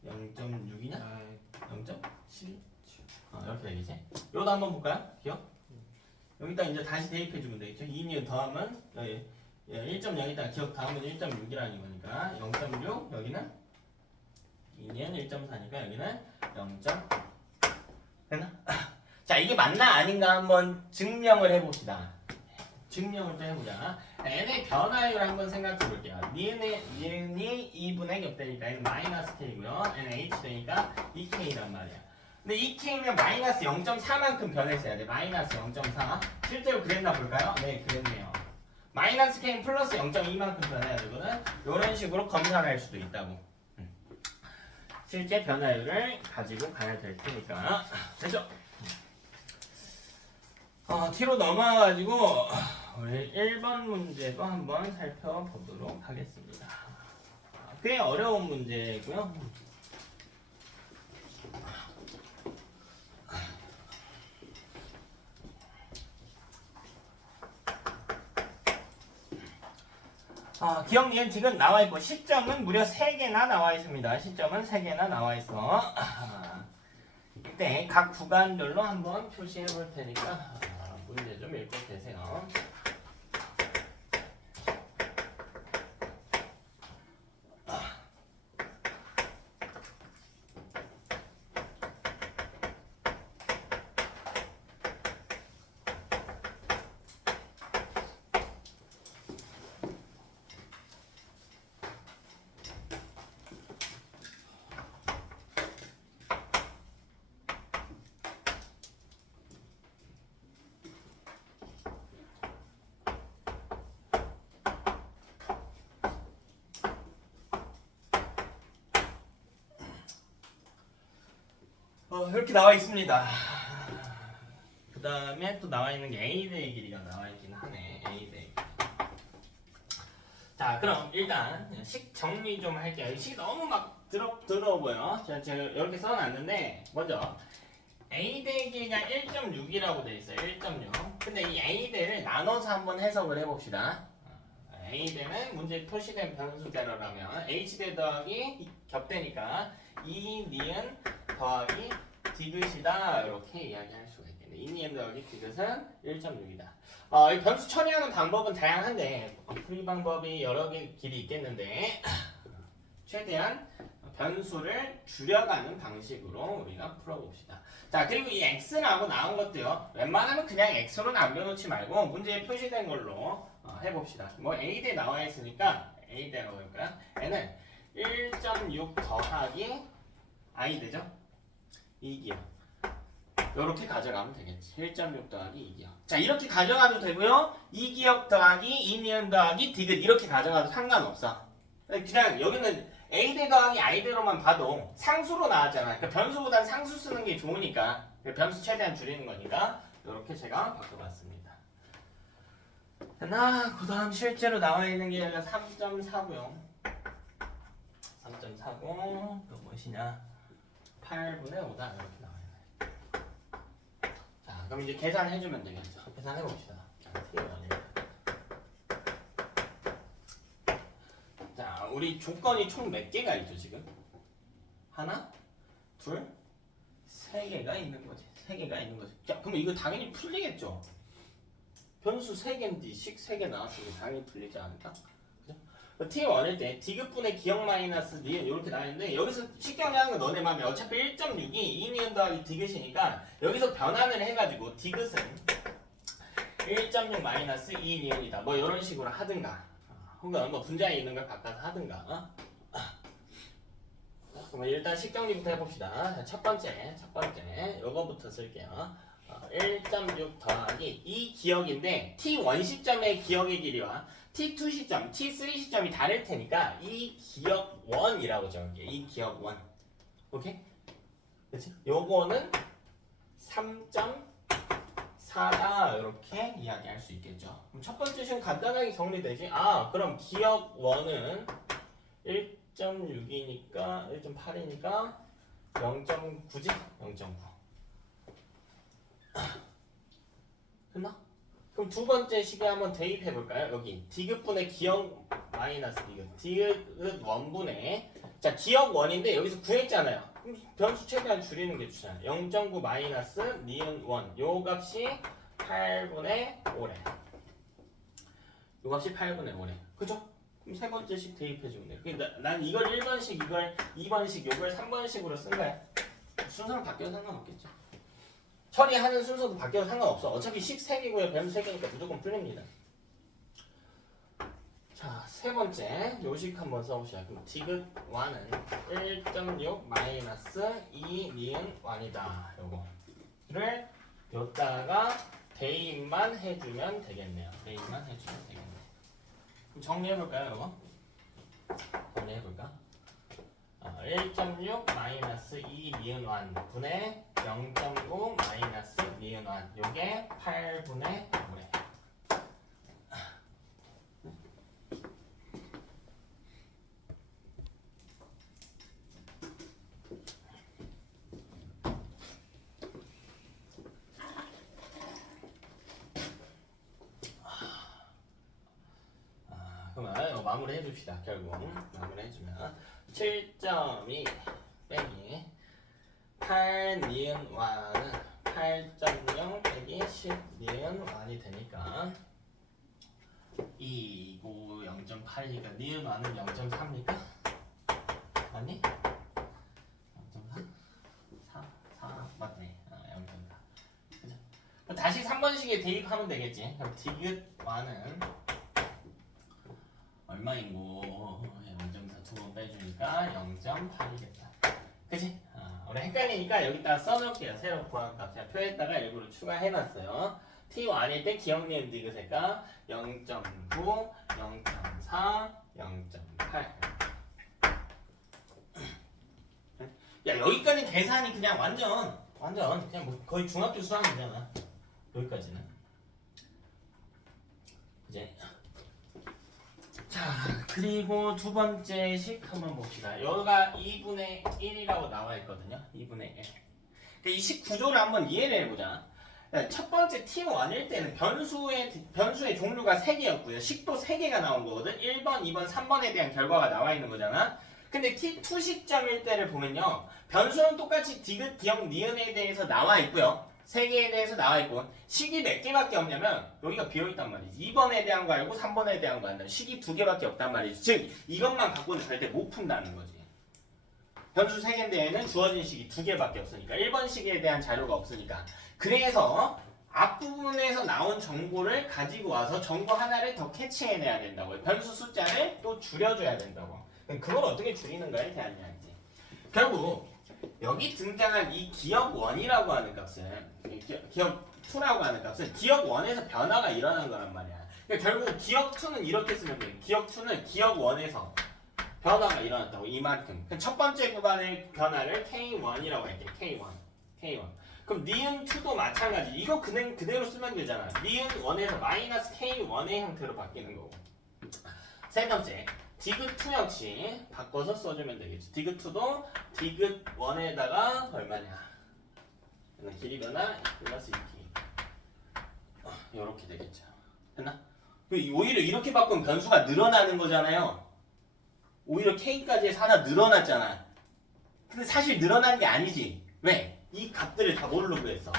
0.6이냐? 0.7? 이렇게 되겠지? 이것도 한번 볼까요? 기억? 여기다 이제 다시 대입해주면 되겠죠? 2니은 더하면 여기 1.0에다가 기억 더하면 1.6이라는 거니까 0.6 여기는 2니은 1.4니까 여기는 0. 됐나? 자, 이게 맞나 아닌가 한번 증명을 해봅시다. 증명을 좀 해보자. n의 변화율 한번 생각해 볼게요. 니은이 2분의 겹되니까 n 마이너스 k고요. n h 되니까 2k란 말이야. 근데 2k면 마이너스 0.4만큼 변했어야 돼. 마이너스 0.4. 실제로 그랬나 볼까요? 네, 그랬네요. 마이너스 k는 플러스 0.2만큼 변해야 되거든. 이런 식으로 검사를 할 수도 있다고. 실제 변화율을 가지고 가야 될 테니까. 됐죠? 뒤로 넘어가가지고 우리 1번 문제도 한번 살펴보도록 하겠습니다. 꽤 어려운 문제고요. 기억 니은 지금 나와 있고 시점은 무려 3개나 나와 있습니다. 시점은 3개나 나와 있어. 이때 각 구간별로 한번 표시해 볼 테니까 문제 좀 읽고 계세요. 이렇게 나와 있습니다. 그 다음에 또 나와 있는 게 A대의 길이가 나와 있긴 하네. A대의 길이. 자, 그럼 일단 식 정리 좀 할게요. 식 너무 막 더러워 보여. 제가 이렇게 써놨는데 먼저 A대의 길이가 1.6이라고 돼 있어요. 1.6. 근데 이 A대를 나눠서 한번 해석을 해봅시다. A대는 문제 표시된 변수대로라면 H대 더하기 겹대니까 2 니은 더하기 디귿이다 이렇게 이야기할 수가 있겠네. 2 니은 더하기 디귿은 1.6이다. 이 변수 처리하는 방법은 다양한데 풀이 방법이 여러 개 길이 있겠는데 최대한 변수를 줄여가는 방식으로 우리가 풀어봅시다. 자, 그리고 이 x라고 나온 것도요. 웬만하면 그냥 x로 남겨놓지 말고 문제에 표시된 걸로 해봅시다. 뭐 a대 나와 있으니까 a대라고 할까요? n은 1.6 더하기 i대죠? 2기억. 이렇게 가져가면 되겠지. 1.6 더하기 2기억. 자, 이렇게 가져가도 되고요. 2기억 더하기 2니은 더하기 디귿 이렇게 가져가도 상관없어. 그냥 여기는 A대 더하기 I대로만 봐도 상수로 나왔잖아. 그러니까 변수보단 상수 쓰는 게 좋으니까 변수 최대한 줄이는 거니까 이렇게 제가 바꿔봤습니다. 그 다음 실제로 나와 있는 게 3.4고요. 3.49 또 무엇이냐 8분의 5다 이렇게 나와 있네. 자, 그럼 이제 계산해주면 되겠죠. 계산해봅시다. 자, 우리 조건이 총 몇 개가 있죠 지금? 하나, 둘, 세 개가 있는 거지. 세 개가 있는 거지. 자, 그럼 이거 당연히 풀리겠죠? 변수 3개인데 식 3개 나왔으니 당연히 풀리지 않을까? 그죠? T1일 때 디귿분의 기억 마이너스 니은 이렇게 나왔는데 여기서 식경이라는 건 너네 맘에 어차피 1.6이 2니은 더하기 디귿이니까 여기서 변환을 해가지고 디귿은 1.6 마이너스 2니은이다. 뭐 이런 식으로 하든가 혹은 뭐 분자에 있는 걸 바꿔서 하든가. 그럼 일단 식정리부터 해봅시다. 첫 번째 요거부터 쓸게요. 1.6 더하기 이 기억인데 T1 시점의 기억의 길이와 T2 시점, T3 시점이 다를 테니까 이 기억 1이라고 적을게요. 이 기억 1. 오케이? 그치? 요거는 3.4다 이렇게 이야기할 수 있겠죠. 그럼 첫 번째 식은 간단하게 정리되지? 그럼 기억 1은 1.6이니까 1.8이니까 0.9지? 0.9. 됐나? 그럼 두 번째 식에 한번 대입해 볼까요? 여기 디귿분의 기억 마이너스 디귿 원분의 자 기억 1인데 여기서 구했잖아요. 그럼 변수 최대한 줄이는 게 좋잖아요. 0.9 마이너스 니은 1 요 값이 8분의 5래. 요 값이 8분의 5래. 그죠? 그럼 세 번째 식 대입해 주면 돼. 난 이걸 1번식 이걸 2번식 요걸 3번식으로 쓴 거야. 순서는 바뀌어도 상관없겠죠. 처리하는 순서도 바뀌어도 상관없어. 어차피 식 3개고요. 변수 3개니까 무조건 풀립니다. 자, 세 번째 요식 한번 써봅시다. 그럼 디귿 1은 1.6 마이너스 2 니은 1이다. 요거를 여기다가 대입만 해주면 되겠네요. 대입만 해주면 되겠네요. 그럼 정리해볼까요, 요거? 정리해볼까? 1.6 마이너스 2 니은 1 분의 0.9 마이너스 니은 1 요게 8분의 5래. 그러면 이거 마무리 해줍시다. 결국 마무리 해주면 7.2 빼기 8 니은 1은 8.0 빼기 10 니은 1이 되니까 2고 0.8이니까 니은 1은 0.3입니까? 아니? 0.4? 4 맞네. 0.4 그죠? 그럼 다시 3번식에 대입하면 되겠지. 그럼 디귿 1은 얼마인고 0.4 두 번 빼주니까 0.8이겠다. 그치? 우리 헷갈리니까 여기다가 써놓을게요. 새로 구한 값. 제가 표에다가 일부러 추가해놨어요. T1일 때 기억 니은 디귿가 0.9, 0.4, 0.8. 야 여기까지 계산이 그냥 완전 그냥 뭐 거의 중학교 수학이잖아. 여기까지는. 이제 자 그리고 두 번째 식 한번 봅시다. 여기가 2분의 1이라고 나와 있거든요. 2분의 1. 이 식 구조를 한번 이해를 해보자. 첫 번째 T1일 때는 변수의 종류가 3개였고요. 식도 3개가 나온 거거든. 1번, 2번, 3번에 대한 결과가 나와 있는 거잖아. 근데 T2 시점일 때를 보면요. 변수는 똑같이 디귿, 기역, 니은에 대해서 나와 있고요. 3개에 대해서 나와 있고 식이 몇 개밖에 없냐면 여기가 비어있단 말이지. 2번에 대한 거 알고 3번에 대한 거 안다. 식이 2개밖에 없단 말이지. 즉 이것만 갖고는 절대 못 푼다는 거지. 변수 3개인데에는 주어진 식이 2개밖에 없으니까 1번 식에 대한 자료가 없으니까. 그래서 앞부분에서 나온 정보를 가지고 와서 정보 하나를 더 캐치해내야 된다고요. 변수 숫자를 또 줄여줘야 된다고. 그걸 어떻게 줄이는가에 대한 이야기지. 결국 여기 등장한 이 기억1이라고 하는 값은 기억2라고 하는 값은 기억1에서 변화가 일어난 거란 말이야. 그러니까 결국 기억2는 이렇게 쓰면 돼. 기억2는 기억1에서 변화가 일어났다고. 이만큼. 첫 번째 구간의 변화를 K1이라고 할게. K1. 그럼 니은2도 마찬가지. 이거 그대로 쓰면 되잖아. 니은1에서 마이너스 K1의 형태로 바뀌는 거고. 세 번째, 디귿2 역시 바꿔서 써주면 되겠지. 디귿2도 디귿1에다가 얼마냐? 길이 변화 플러스 2K. 이렇게 되겠죠. 됐나? 오히려 이렇게 바꾸면 변수가 늘어나는 거잖아요. 오히려 K까지 해서 하나 늘어났잖아. 근데 사실 늘어난 게 아니지. 왜? 이 값들을 다 뭘로 구했어?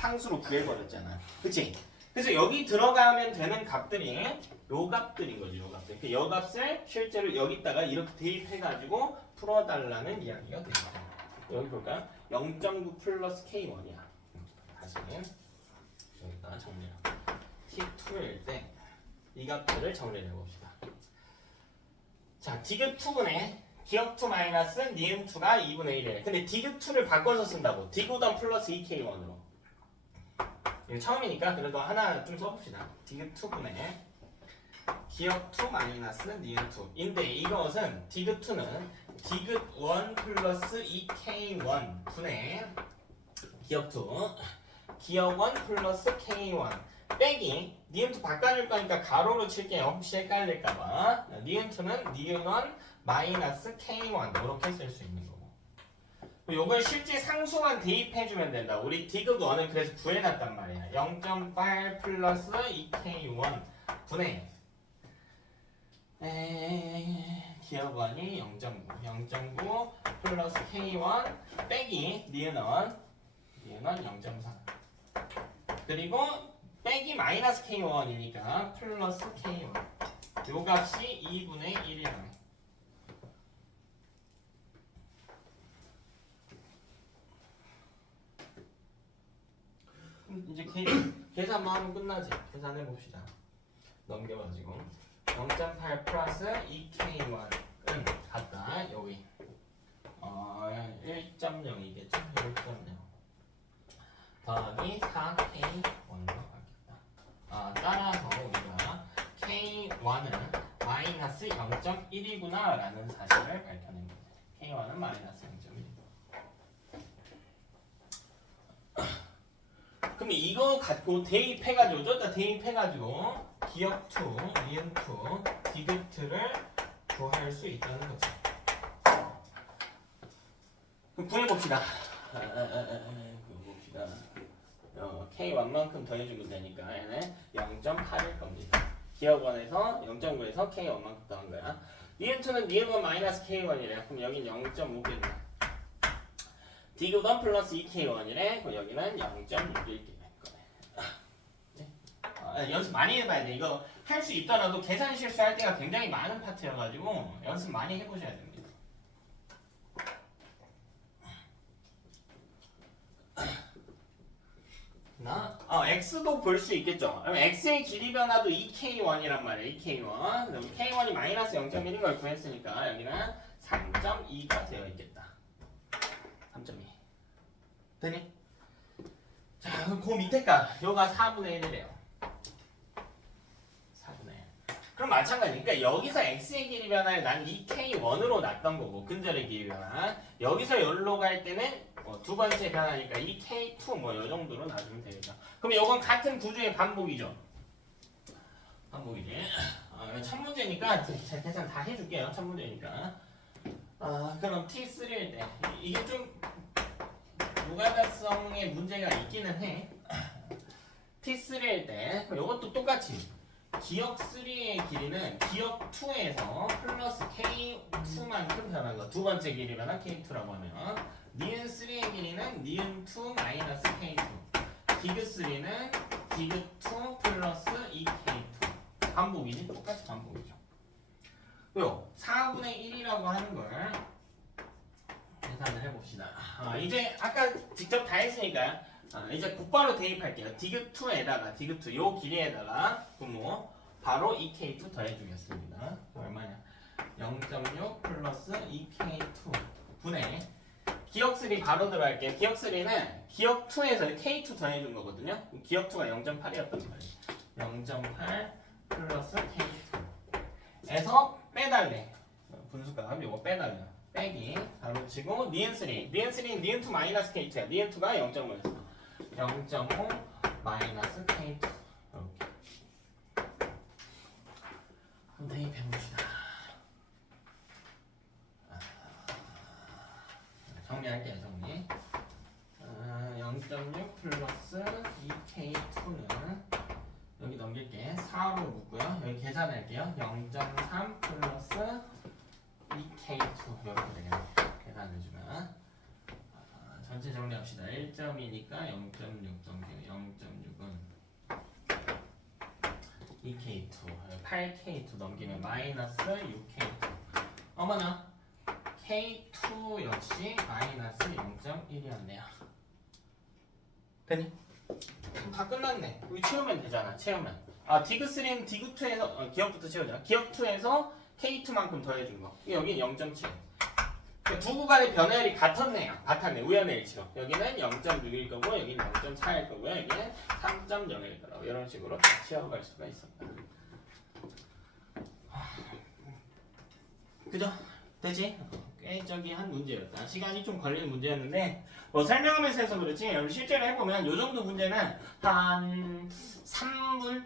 상수로 구해버렸잖아. 그치? 그래서 여기 들어가면 되는 값들이 요 값들인 거지. 요 값들. 그 요 값을 실제로 여기다가 이렇게 대입해가지고 풀어달라는 이야기가 됩니다. 여기 볼까요? 0.9 플러스 K1이야. 다시 여기다가 정리하고 T2일 때 이 값들을 정리해봅시다. 자, 디귿2분의 기억2 마이너스 니은2가 2분의 1이래. 근데 디귿2를 바꿔서 쓴다고. 디귿1 플러스 2K1으로. 이거 처음이니까 그래도 하나 좀 써봅시다. 디귿2분의 기억2 마이너스 니은2. 인데 이것은 디귿2는 디귿1 플러스 2K1 분의 기억2 기억1 플러스 K1 빼기 니은2 바꿔줄 거니까 가로로 칠게요. 혹시 헷갈릴까봐. 니은2는 니은1 마이너스 K1 이렇게 쓸 수 있는 거고. 요걸 실제 상수만 대입해주면 된다. 우리 디귿1은 그래서 구해놨단 말이야. 0.8 플러스 2K1 분의 기억1이 0.9 플러스 K1 빼기 니은1 0.4 그리고 빼기 마이너스 K1이니까 플러스 K1 요 값이 2분의 1이라는. 이제 계산만 하면 끝나지. 계산해 봅시다. 넘겨가지고 0.8 플러스 2K1은 같다. 여기 1.0이겠죠? 1.0 더하기 4K1로 하겠다. 따라서 우리가 K1은 마이너스 0.1이구나 라는 사실을 밝혀냅니다. K1은 마이너스 0.1. 그럼 이거 갖고 대입해가지고 쫓다 대입해가지고 기억2, 니은2, 디귿2를 구할 수 있다는 거죠. 그럼 구해봅시다. 구해봅시다. K1만큼 더해주면 되니까 얘는 0.8일 겁니다. 기억1에서 0.9에서 K1만큼 더한 거야. 니은2는 니은1 마이너스 K1이래. 그럼 여긴 0.5겠네. 디귿1 플러스 2K1이래. 그럼 여기는 0.6일 거네. 연습 많이 해봐야 돼. 이거 할 수 있더라도 계산 실수할 때가 굉장히 많은 파트여가지고 연습 많이 해보셔야 됩니다. x도 볼 수 있겠죠. 그럼 x의 길이 변화도 2k1이란 말이에요. 2k1. k1이 마이너스 0.1인 걸 구했으니까 여기는 3.2가 되어 있겠다. 3.2. 되니? 자, 그럼 그 밑에 값. 요가 4분의 1이래요. 4분의 1. 그럼 마찬가지. 그러니까 여기서 x의 길이 변화를 난 2k1으로 놨던 거고, 근절의 길이 변화. 여기서 여기로 갈 때는 두 번째 변화니까 2k2 요 정도로 놔주면 되겠죠. 그럼 요건 같은 구조의 반복이죠. 반복이지. 첫 문제니까 계산 다 해줄게요. 첫 문제니까. 그럼 T3일 때 이게 좀 무가다성의 문제가 있기는 해. T3일 때 이것도 똑같이 기억 3의 길이는 기억 2에서 플러스 K2만큼 변한 거. 두 번째 길이면 K2라고 하면 니은 3의 길이는 니은 2 마이너스 K2. 디귿 3는 디귿 2 플러스 2K2. 반복이지? 똑같이 반복이죠. 요 4분의 1이라고 하는 걸 계산을 해봅시다. 이제 아까 직접 다 했으니까 이제 곧바로 대입할게요. 디귿2에다가 디귿2 요 길이에다가 분모 바로 2K2 더해주겠습니다. 얼마냐? 0.6 플러스 2K2 분의 기억 3 바로 들어갈게요. 기억 3는 기억 2에서 K2 더해준 거거든요. 기억 2가 0.8이었단 말이에요. 0.8 플러스 K2 에서 빼달래. 분수값 요거 빼달래. 빼기 가로치고 니은 3 니은 3는 니은 2 마이너스 K2야. 니은 2가 0.5였어. 0.5 마이너스 K2 이렇게 한번 대입해봅시다. 정리할게요. 정리. 0.6 플러스 2K2는 여기 넘길게. 4로 묶고요. 여기 계산할게요. 0.3 플러스 2K2 이렇게 되겠네. 계산해주면 전체 정리합시다. 1점이니까 0.6 넘기고 0.6은 2K2 8K2 넘기면 마이너스 6K2 어머나 K2 역시 마이너스 0.1이었네요. 되니? 다 끝났네. 여기 채우면 되잖아. 채우면 디귿3는 디귿2에서 기억부터 채우자. 기억2에서 K2만큼 더해준 거. 여기 0.7. 두 구간의 변화율이 같았네요. 같았네. 우연의 일치로. 여기는 0.6일 거고 여기는 0.4일 거고요. 여기는 3.0일 거라고. 이런 식으로 다 채워갈 수가 있었다. 그죠? 되지? 꽤 한 문제였다. 시간이 좀 걸리는 문제였는데 뭐 설명하면서 해서 그렇지 여러분 실제로 해보면 이 정도 문제는 한 3분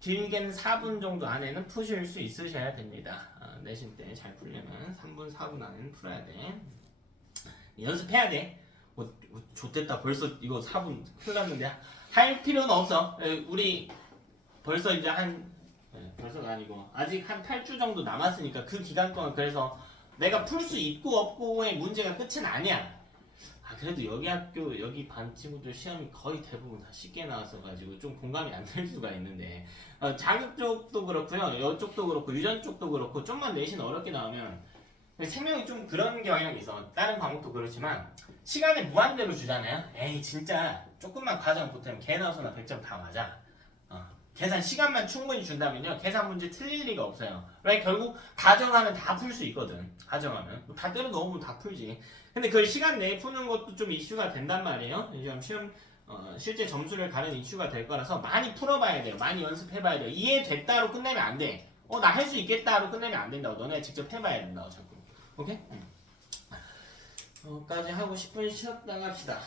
길게는 4분 정도 안에는 푸실 수 있으셔야 됩니다. 내신 때 잘 풀려면 3분 4분 안에는 풀어야 돼. 연습해야 돼. 좋댔다 벌써 이거 4분 큰일 났는데 할 필요는 없어. 우리 벌써 이제 벌써가 아니고 아직 한 8주 정도 남았으니까 그 기간 동안 그래서 내가 풀 수 있고 없고의 문제가 끝은 아니야. 그래도 여기 학교 여기 반 친구들 시험이 거의 대부분 다 쉽게 나와서 가지고 좀 공감이 안 될 수가 있는데 자격 쪽도 그렇고요. 이쪽도 그렇고 유전 쪽도 그렇고 좀만 내신 어렵게 나오면 생명이 좀 그런 경향이 있어. 다른 과목도 그렇지만 시간을 무한대로 주잖아요. 에이 진짜 조금만 과정 보태면 개나 소나 100점 다 맞아. 계산 시간만 충분히 준다면요 계산 문제 틀릴 리가 없어요. 왜 결국 가정하면 다 풀 수 있거든. 가정하면 다 때려 넣으면 다 풀지. 근데 그걸 시간 내에 푸는 것도 좀 이슈가 된단 말이에요. 시험 실제 점수를 가는 이슈가 될 거라서 많이 풀어봐야 돼요. 많이 연습해봐야 돼요. 이해됐다로 끝내면 안 돼. 나 할 수 있겠다로 끝내면 안 된다고. 너네 직접 해봐야 된다고 자꾸. 오케이? 까지 하고 10분 쉬었다 갑시다.